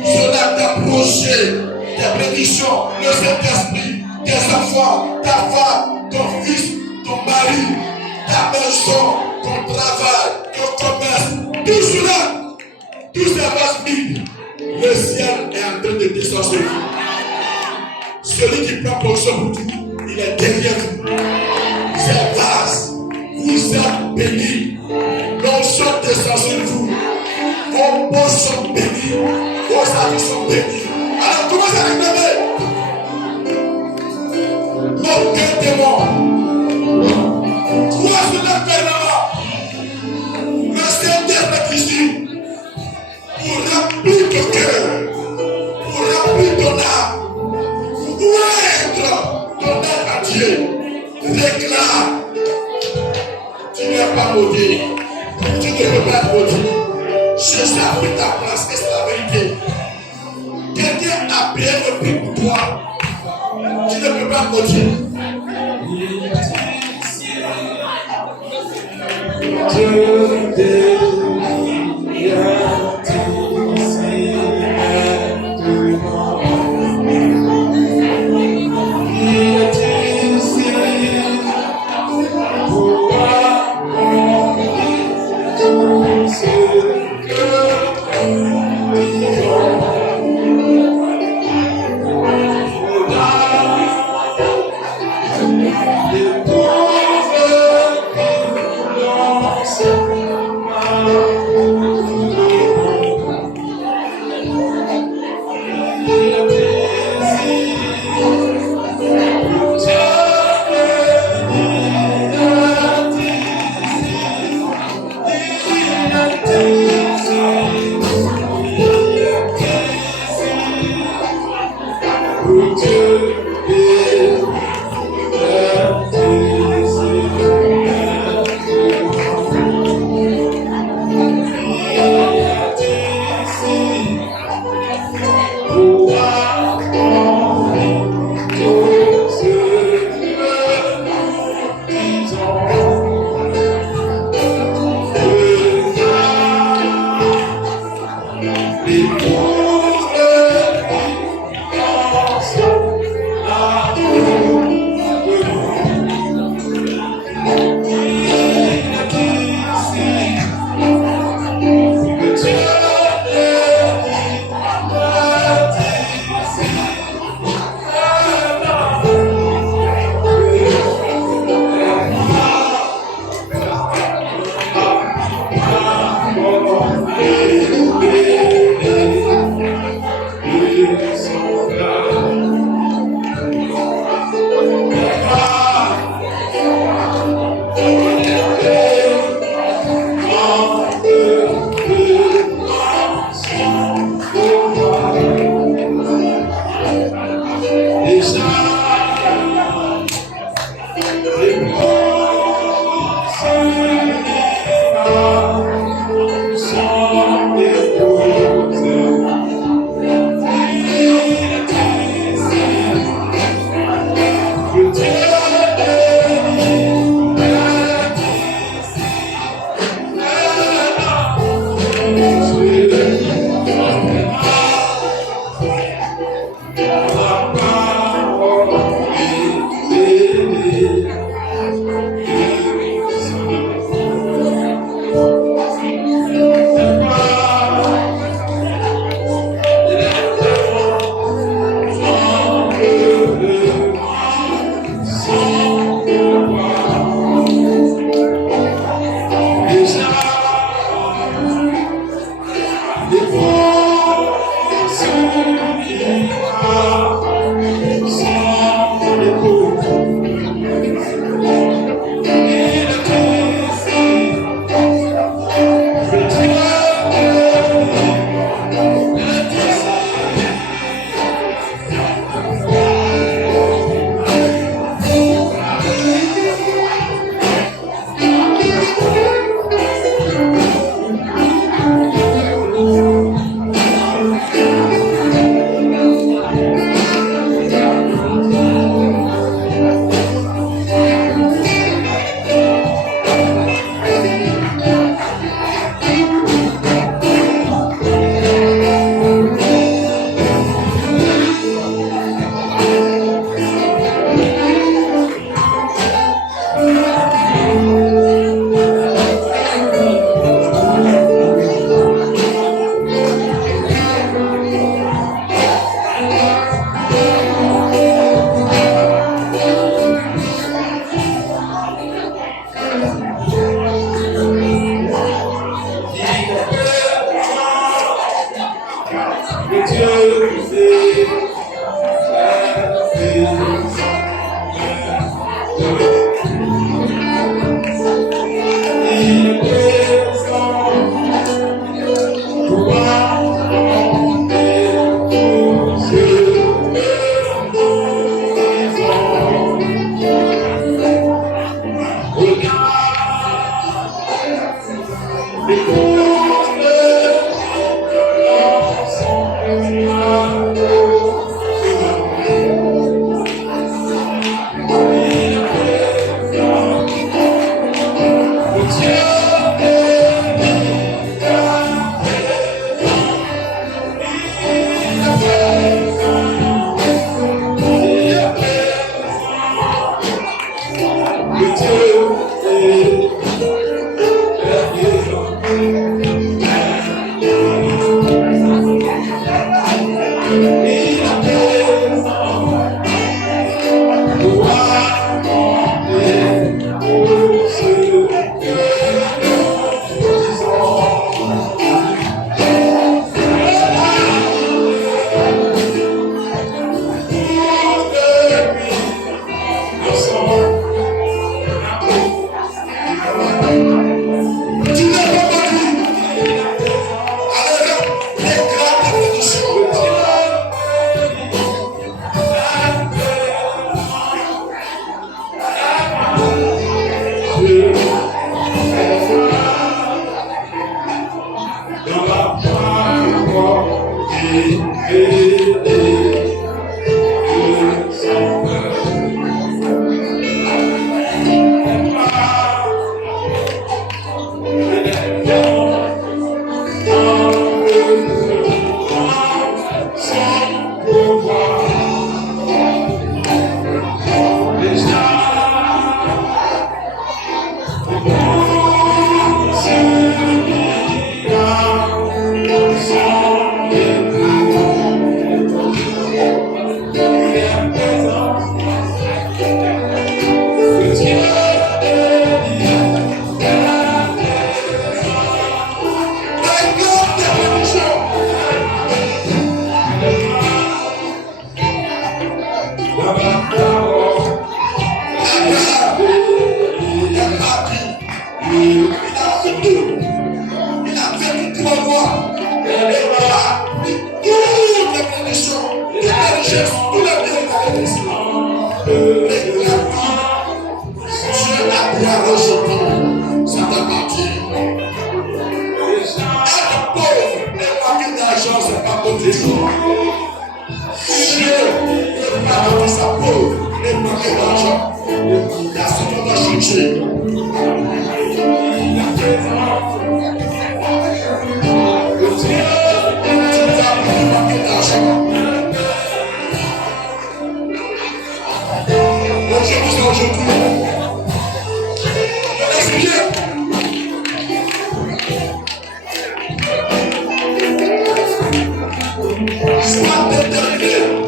cela, tes projets, tes bénédictions, le Saint-Esprit, tes enfants, ta femme, ton fils, ton mari, ta maison, ton travail, ton commerce, tout cela, tous ces vases vides, le ciel est en train de descendre sur vous. Celui qui prend position pour vous, il est derrière vous. Ces vases, vous êtes bénis. L'onction descend sur vous. Vos peaux sont bénis. Vos amis sont bénis. Alors commencez à réclamer. Aucun démon. Crois sur l'événement. Le Seigneur est ici pour remplir ton cœur, pour remplir ton âme, pour oindre ton être entier. Réclame. Tu n'es pas maudit. Tu ne peux pas être maudit. Jésus a pris ta place et c'est la vérité. Quelqu'un a payé le prix pour toi. Tu ne peux pas maudire. dois rejeter. Ça t'appartient. Être pauvre et manquer d'argent, c'est pas pour toujours. Dieu ne pas que sa pauvre et manquer d'argent. La seconde va changer. Aujourd'hui, laisse-le. Sois déterminé.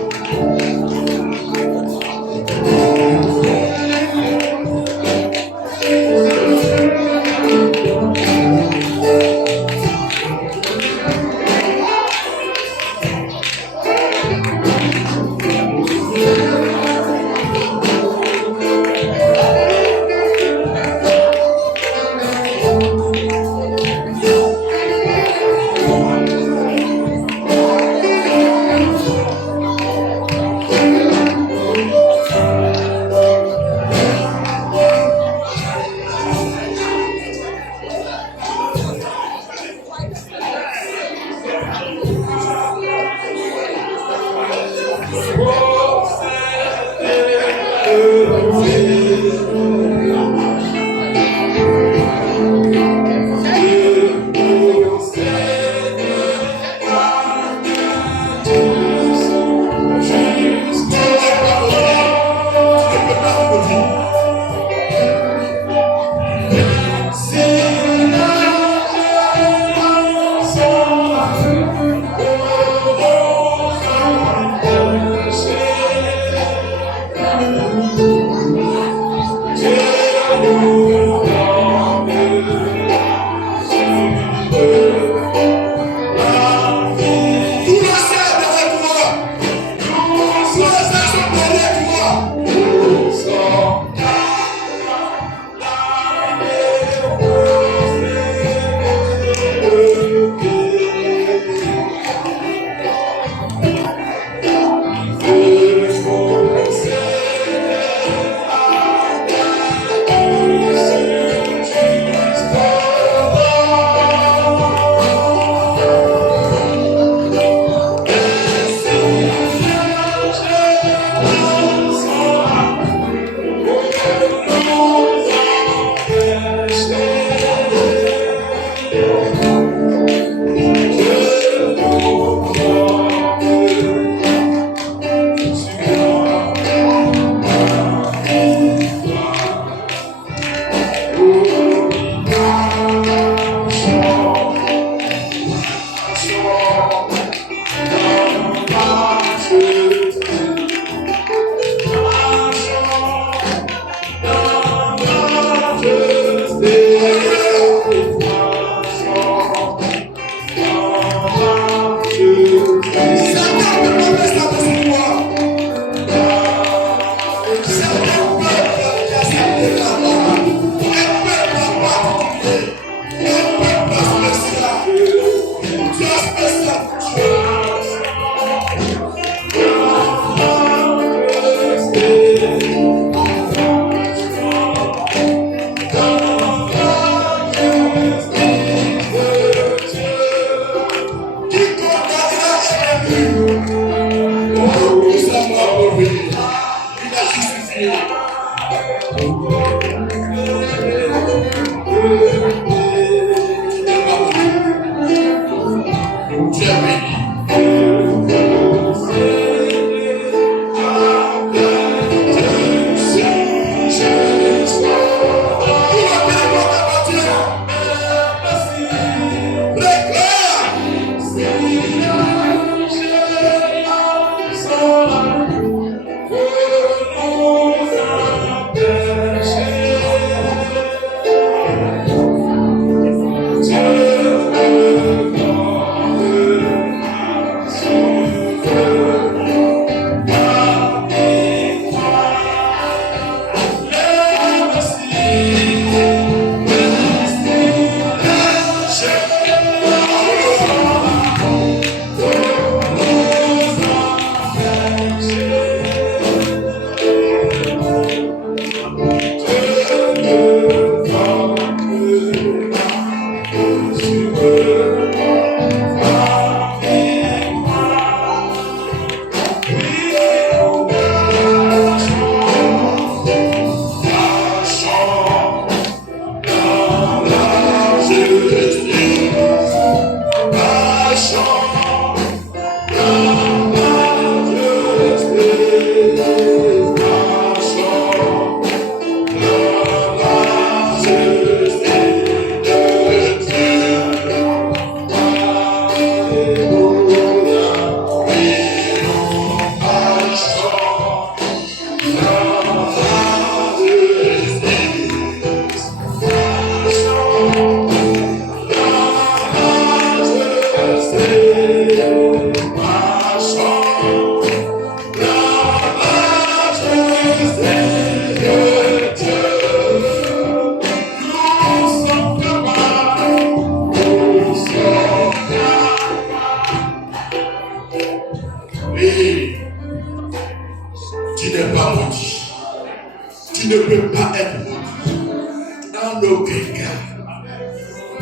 en aucun cas.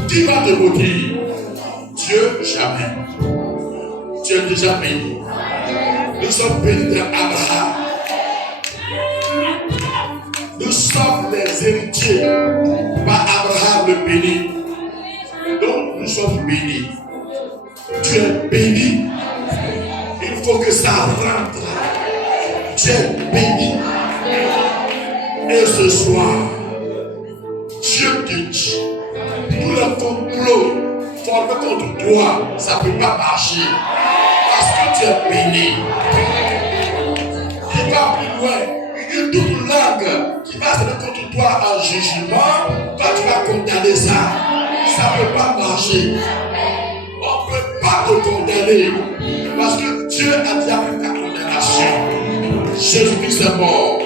Qui va te maudire? Dieu, jamais. Tu es déjà béni. Nous sommes bénis d'Abraham. Nous sommes les héritiers par Abraham le béni. Donc nous sommes bénis. Tu es béni. Il faut que ça rentre. Tu es béni. Et ce soir, Dieu te dit, tout le complot formé contre toi, ça ne peut pas marcher. Parce que tu es béni. Il va plus loin. Une toute langue qui va se mettre contre toi en jugement, toi tu vas condamner ça. Ça ne peut pas marcher. On ne peut pas te condamner. Parce que Dieu a déjà fait ta condamnation. Jésus-Christ est mort.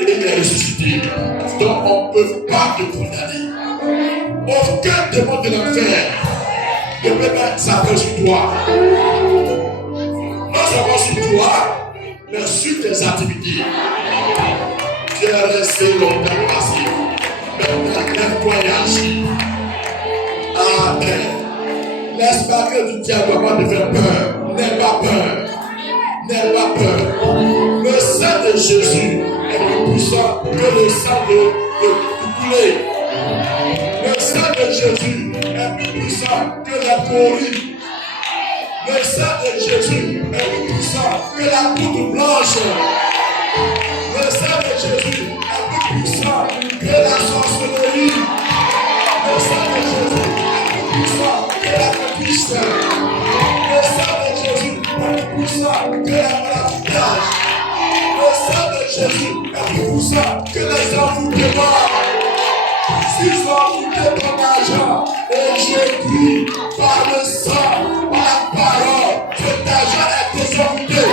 Et il est ressuscité. Donc on ne peut pas te condamner. Aucun démon de l'enfer ne peut mettre sa main sur toi. Non seulement sur toi, mais sur tes activités. Tu es resté longtemps passif. Maintenant, lève-toi et agis. Amen. Laisse pas que du diable te faire peur. N'aie pas peur. N'aie pas peur. Le sang de Jésus est plus puissant que le sang de poulet. Le sang de Jésus est plus puissant que la pourrie. Le sang de Jésus est plus puissant que la poudre blanche. Le sang de Jésus est plus puissant que la sorcellerie. Le sang de Jésus est plus puissant que la conquiste. Le sang de Jésus est plus puissant que la maladie. Le sang de Jésus est plus puissant que les envoûtements. S'ils ont envoûté ton argent, et je crie par le sang, par la parole, cet argent est désenvoûté.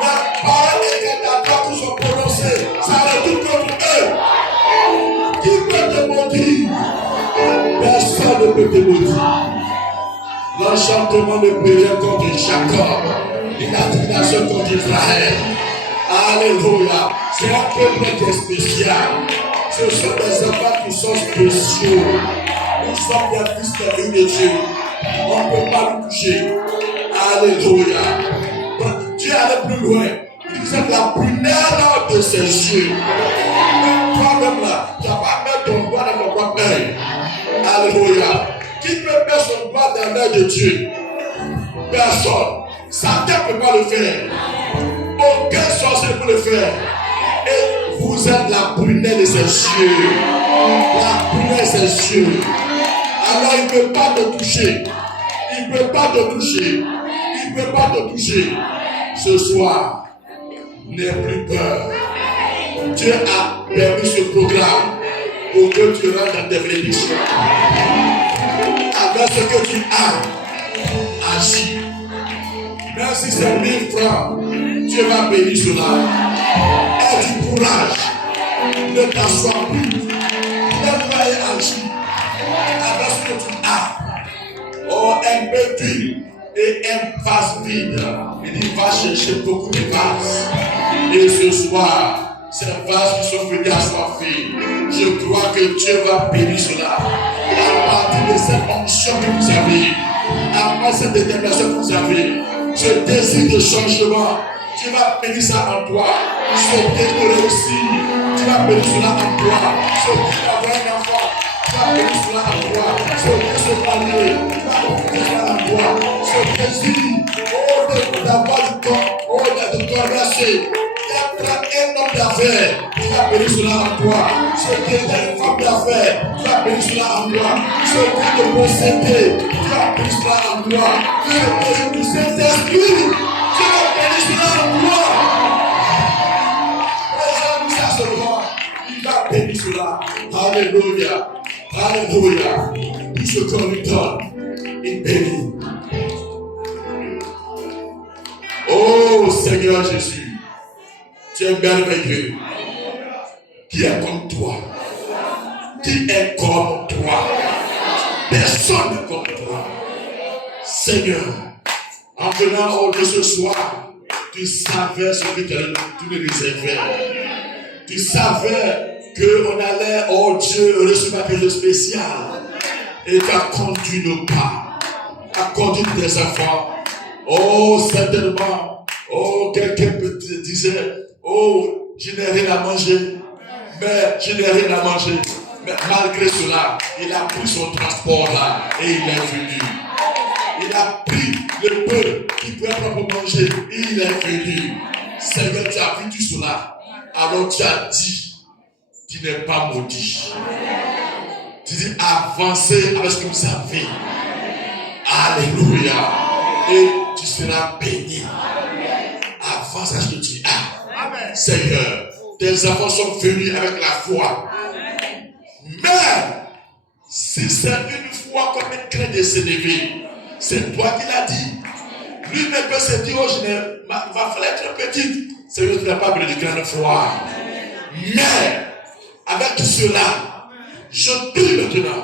La parole et les accords qui sont prononcés, ça retourne contre eux. Qui peut te maudire? Personne ne peut te maudire. L'enchantement ne peut rien contre Jacob, ni la divination contre Israël. Alléluia. C'est un peuple qui est spécial. Ce sont des enfants qui sont spéciaux. Nous sommes des fils de vie de Dieu. On ne peut pas nous toucher. Alléluia. Dieu allait plus loin. Il disait que la prunelle de ses yeux. Même toi-même là, tu n'as pas mettre ton doigt dans mon propre œil. Alléluia. Qui peut mettre son doigt dans l'œil de Dieu? Personne. Satan ne peut pas le faire. Aucun sorcier ne peut le faire. Et vous êtes la prunelle de ses yeux. La prunelle de ses yeux. Alors il ne peut pas te toucher. Il ne peut pas te toucher. Il ne peut pas te toucher. Ce soir, n'aie plus peur. Dieu a permis ce programme pour que tu rentres dans tes bénédictions. Avec ce que tu as, agis. Même si c'est 1000 francs, Dieu va bénir cela. Aie du courage. Ne t'assois plus. Lève-toi et agis. Avec ce que tu as. Oh, un peu d'huile et un vase vide. Il dit, va chercher beaucoup de vases. Et ce soir, ces vases qui sont venus assoiffés, je crois que Dieu va bénir cela. À partir de cette onction que vous avez, à partir de cette détermination que vous avez, ce désir de changement, tu vas bénir ça en toi. Ce désir de réussir, tu vas bénir cela en toi. Ce désir d'avoir un enfant, tu vas bénir cela en toi. Ce désir de se marier, tu vas bénir cela en toi. Ce désir, d'avoir du temps, de te raser, d'être un homme d'affaires, tu vas bénir cela en toi. Ce désir d'une femme d'affaires, tu vas bénir cela en toi. Ce désir de posséder, tu vas bénir cela en toi. Ce désir du Saint-Esprit, tu vas bénir cela en toi. Présente-nous ça seulement, il va bénir cela. Alléluia. Alléluia. Tout ce qu'on lui donne, il bénit. Oh Seigneur Jésus, tu es merveilleux. Qui est comme toi? Qui est comme toi? Personne n'est comme toi. Seigneur, en venant au lieu ce soir, tu savais ce que tu nous réservais. Tu savais qu'on allait, oh Dieu, recevoir quelque chose de spécial. Et tu as conduit nos pas, tu as conduit tes enfants. Oh, certainement, oh, quelqu'un peut te disait, oh, je n'ai rien à manger, mais je n'ai rien à manger. Mais malgré cela, il a pris son transport là et il est venu. Il a pris le peu qu'il pouvait pas manger et il est venu. Seigneur, tu as vu tout cela. Alors tu as dit, tu n'es pas maudit. Tu dis, avancez avec ce que vous avez. Alléluia. Et tu seras béni. Avance à ce que tu as. Seigneur, tes enfants sont venus avec la foi. Mais, si c'est une foi comme une crainte de s'élever, c'est toi qui l'as dit. Lui-même peut se dire, oh, ma foi est très petite. Seigneur, tu n'as pas besoin de grande foi. Mais, avec tout cela, je prie maintenant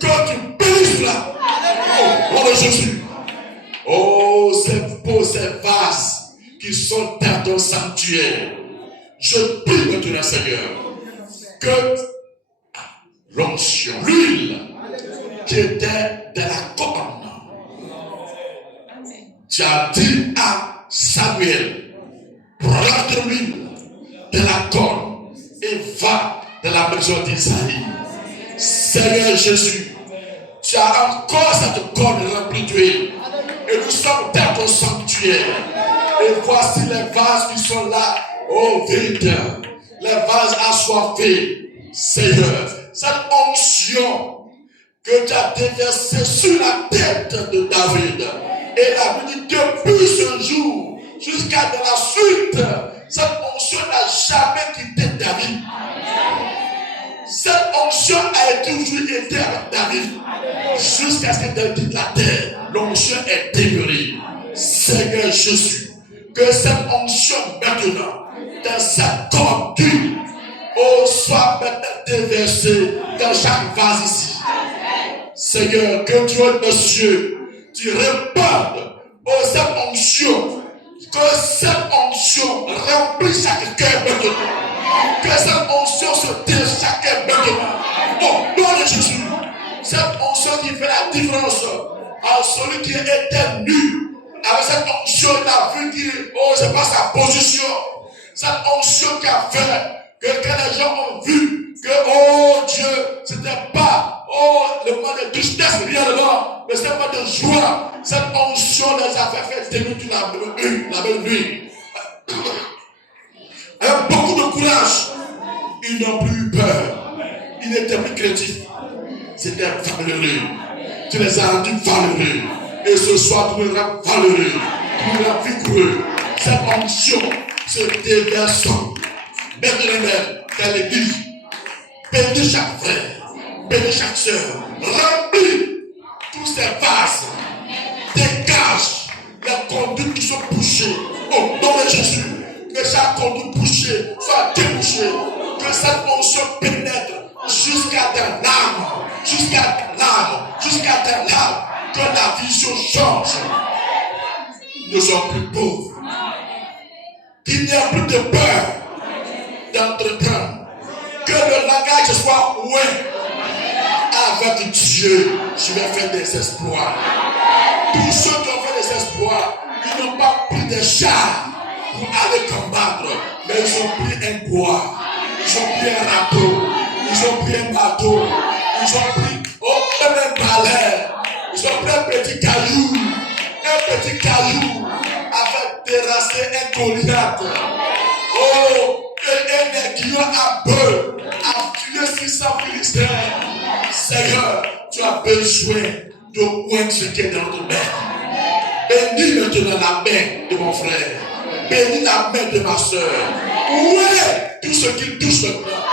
que tu bénisses cela. Oh, nom de Jésus. Oh, ces pots, ces vases qui sont dans ton sanctuaire. Je prie maintenant, Seigneur, que l'onction, l'huile qui était dans la corne. Tu as dit à Samuel, prends de l'huile de la corne et va dans la maison d'Isaïe. Seigneur Jésus, tu as encore cette corne remplie d'huile. Et nous sommes dans ton sanctuaire. Et voici les vases qui sont là, oh vides, les vases assoiffés. Seigneur, cette onction que tu as déversée sur la tête de David. Et la Bible dit depuis ce jour jusqu'à de la suite, cette onction n'a jamais quitté David. Cette onction a toujours été avec David. Jusqu'à ce que David quitte la terre, l'onction est demeurée. Seigneur Jésus, que cette onction maintenant, dans cette tortue, soit maintenant déversée dans chaque vase ici. Seigneur, que Dieu, monsieur, tu répandes cette onction, que cette onction remplisse chaque cœur maintenant. Que cette onction se déverse chaque cœur maintenant. Au nom de Jésus, cette onction qui fait la différence à celui qui était nu. Avec cette onction, il a vu qu'il, c'est pas sa position. Cette onction qui a fait que quand les gens ont vu que, Dieu, c'était pas, le moment de tristesse, rien dedans, mais c'était pas de joie. Cette onction les a fait tenir toute la même nuit. Avec beaucoup de courage, ils n'ont plus eu peur. Ils n'étaient plus chrétiens. C'était valeureux. Tu les as rendus valeureux. Et ce soir, tu les rends valeureux. Tu les rends vigoureux. Cette onction se déverse maintenant dans l'église. Bénis chaque frère. Bénis chaque soeur. Remplis tous ces vases. Dégage les conduites qui sont bouchées. Au nom de Jésus. Que chaque conduite bouchée soit débouchée. Que cette onction pénètre jusqu'à ta l'âme. Jusqu'à ta l'âme. Jusqu'à ta l'âme. Que la vision change. Nous ne sommes plus pauvres. Qu'il n'y a plus de peur d'entreprendre. Que le langage soit oué. Avec Dieu, je vais faire des exploits. Tous ceux qui ont fait des exploits, ils n'ont pas pris des chars pour aller combattre, mais ils ont pris un bois, ils ont pris un râteau, ils ont pris un bateau, ils ont pris même un balai, ils ont pris un petit caillou, avec terrasser un Goliath. Un aiguillon à bœuf a tué 600 Philistins. Seigneur, tu as besoin de oindre ce qui est dans notre main. Bénis maintenant la main de mon frère. Bénis la main de ma soeur. Où est tout ce qu'il touche maintenant?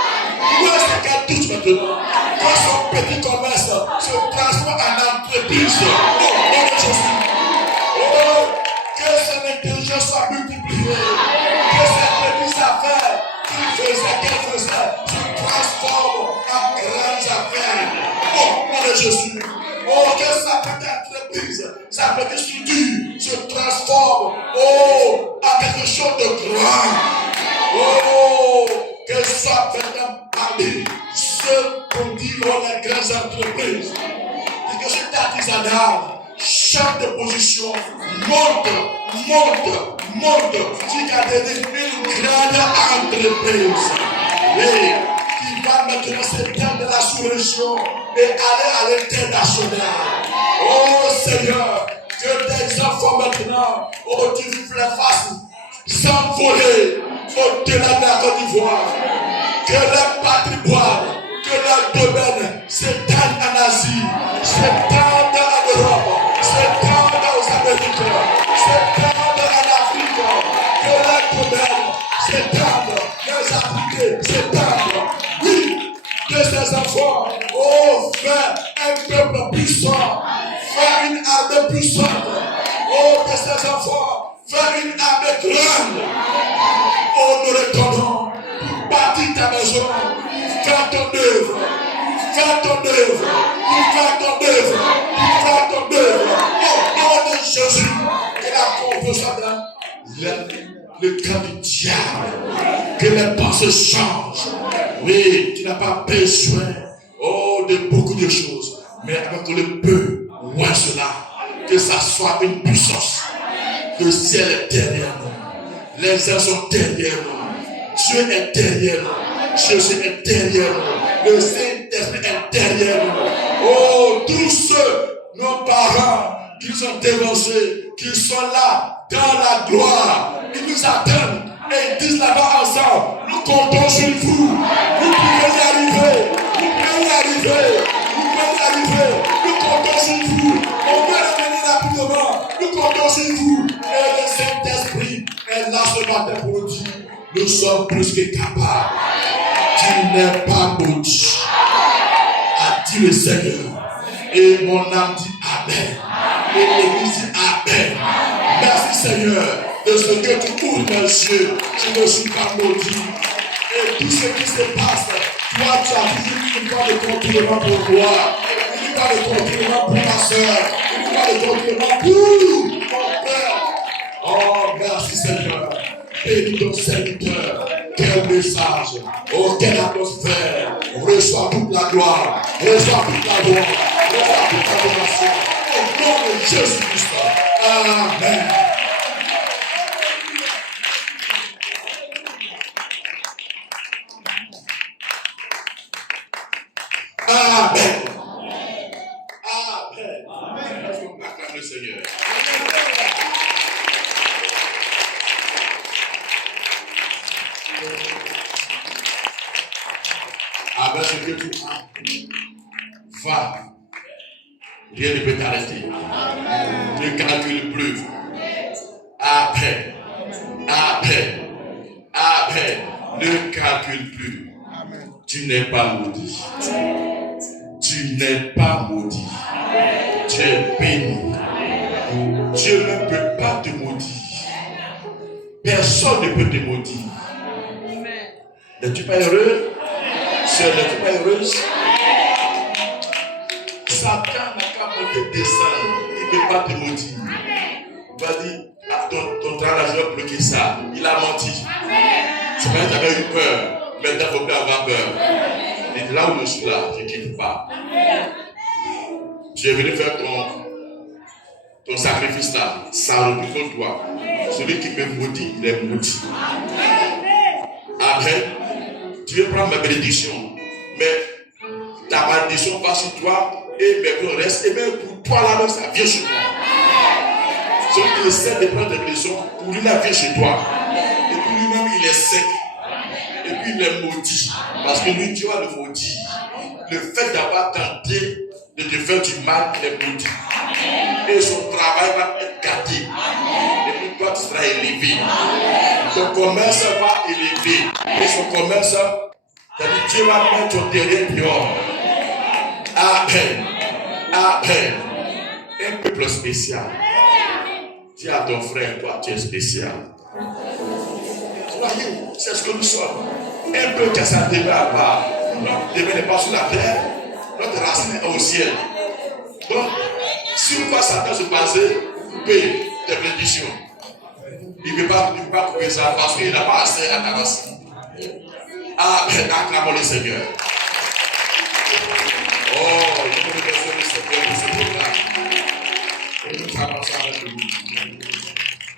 Où est ce qu'elle touche maintenant? Que son petit commerce se transforme en entreprise. Oh, nom de Jésus. Que son intelligence soit multipliée. Que ses petites affaires qu'elle faisait, se transforme en grandes affaires. Oh, nom de Jésus. Que sa petite entreprise, sa petite structure se transforme, en quelque chose de grand. Que soit maintenant par dit, ceux qu'on dit ont les grandes entreprises, et que cet artisanat, chef de position, monte, jusqu'à devenir une grande entreprise. Oui, qui va maintenant s'éteindre de la sous-région et aller à l'international. Oh Seigneur, que tes enfants maintenant, oh tu les fasses s'envoler au-delà de la Côte d'Ivoire. Que leur patrimoine, que leur domaine s'étende en Asie, s'étende en Europe, s'étende aux Amériques, s'étende en Afrique. Que leur domaine s'étende, les Africains s'étendent. Oui, que ces enfants, oh, faire un peuple puissant, faire une armée puissante. Oh, que ces enfants, faire une armée grande. Oh, nous le donnons pour bâtir ta maison, pour faire ton œuvre, pour faire ton œuvre, pour faire ton œuvre, pour faire ton œuvre. Au nom de Jésus, que la confiance dans le camp du diable, que les pensées changent. Oui, tu n'as pas besoin de beaucoup de choses, mais avec le peu, ouais cela, que ça soit une puissance. Le ciel est derrière nous, les airs sont derrière nous, Dieu est derrière nous, Jésus est derrière nous, le Saint-Esprit est derrière nous. Oh, tous ceux, nos parents, qui sont dévancés, qui sont là dans la gloire, ils nous attendent et ils disent là-bas ensemble, nous comptons sur vous, vous pouvez y arriver, vous pouvez y arriver, vous pouvez y arriver, nous comptons sur vous, on va revenir rapidement, nous comptons sur vous, et le Saint-Esprit est là ce matin pour nous dire, nous sommes plus que capables, tu n'es pas maudit, a dit le Seigneur, et mon âme dit Amen, et l'Église dit Amen. Merci Seigneur de ce que tu ouvres mes yeux, je ne suis pas maudit. Et tout ce qui se passe, toi tu as toujours une fois de contournement pour moi, une fois de contournement pour ma soeur, une fois de contournement pour mon père. Oh merci Seigneur, bénis ton serviteur, quel message, oh quelle atmosphère, reçois toute la gloire, reçois toute la gloire, reçois toute l'adoration, au nom de Jésus-Christ. Amen. Amen. Amen. Amen. Est-ce qu'on acclame le Seigneur? Avec ce que tu as, va. Rien ne peut t'arrêter. Ne calcule plus. Amen. Amen. Amen. Ne calcule plus. Tu n'es pas maudit. Tu n'es pas maudit. Tu es béni. Dieu ne peut pas te maudire. Personne ne peut te maudire. N'es-tu pas heureux? Sœur, n'es-tu pas heureuse? Satan n'a qu'à monter descendre. Il ne peut pas te maudire. Vas-y, ton travail va bloquer ça. Il a menti. Tu avais eu peur. Maintenant, il ne faut pas avoir peur. Et là où je suis là, je ne quitte pas. Tu es venu faire ton sacrifice là. Ça repose sur toi. Celui qui me maudit, il est maudit. Amen. Tu veux prendre ma bénédiction. Mais ta malédiction va sur toi et maintenant reste. Et même pour toi là, ça vient sur toi. Celui qui essaie de prendre des bénédictions, pour lui, là vient chez toi. Et pour lui-même, il est sec. Et puis il est maudit. Parce que lui, Dieu va le maudire. Le fait d'avoir tenté de te faire du mal, il est maudit. Et son travail va être gâté. Et puis toi, tu seras élevé. Ton commerce va élever. Et son commerce, Dieu va mettre ton terrain dehors. Amen. Amen. Un peuple spécial. Dis à ton frère, toi, tu es spécial. Voyez, c'est ce que nous sommes. Un peu que ça demeure à part. Notre demeure n'est pas sur la terre, notre racine est au ciel. Donc, si on voit Satan se passer, couper tes bénédictions, il ne peut pas couper ça parce qu'il n'a pas assez à ta racine. Acclamons le Seigneur. Oh, je vous remercie le Seigneur pour ce programme. Et nous avançons avec lui.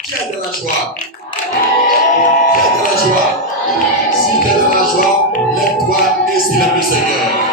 Qui est de la joie? Qui est de la joie? Si tu es de la joie, lève-toi et célèbre le Seigneur.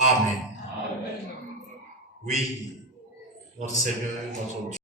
Amen. Oui, notre Seigneur, notre Dieu.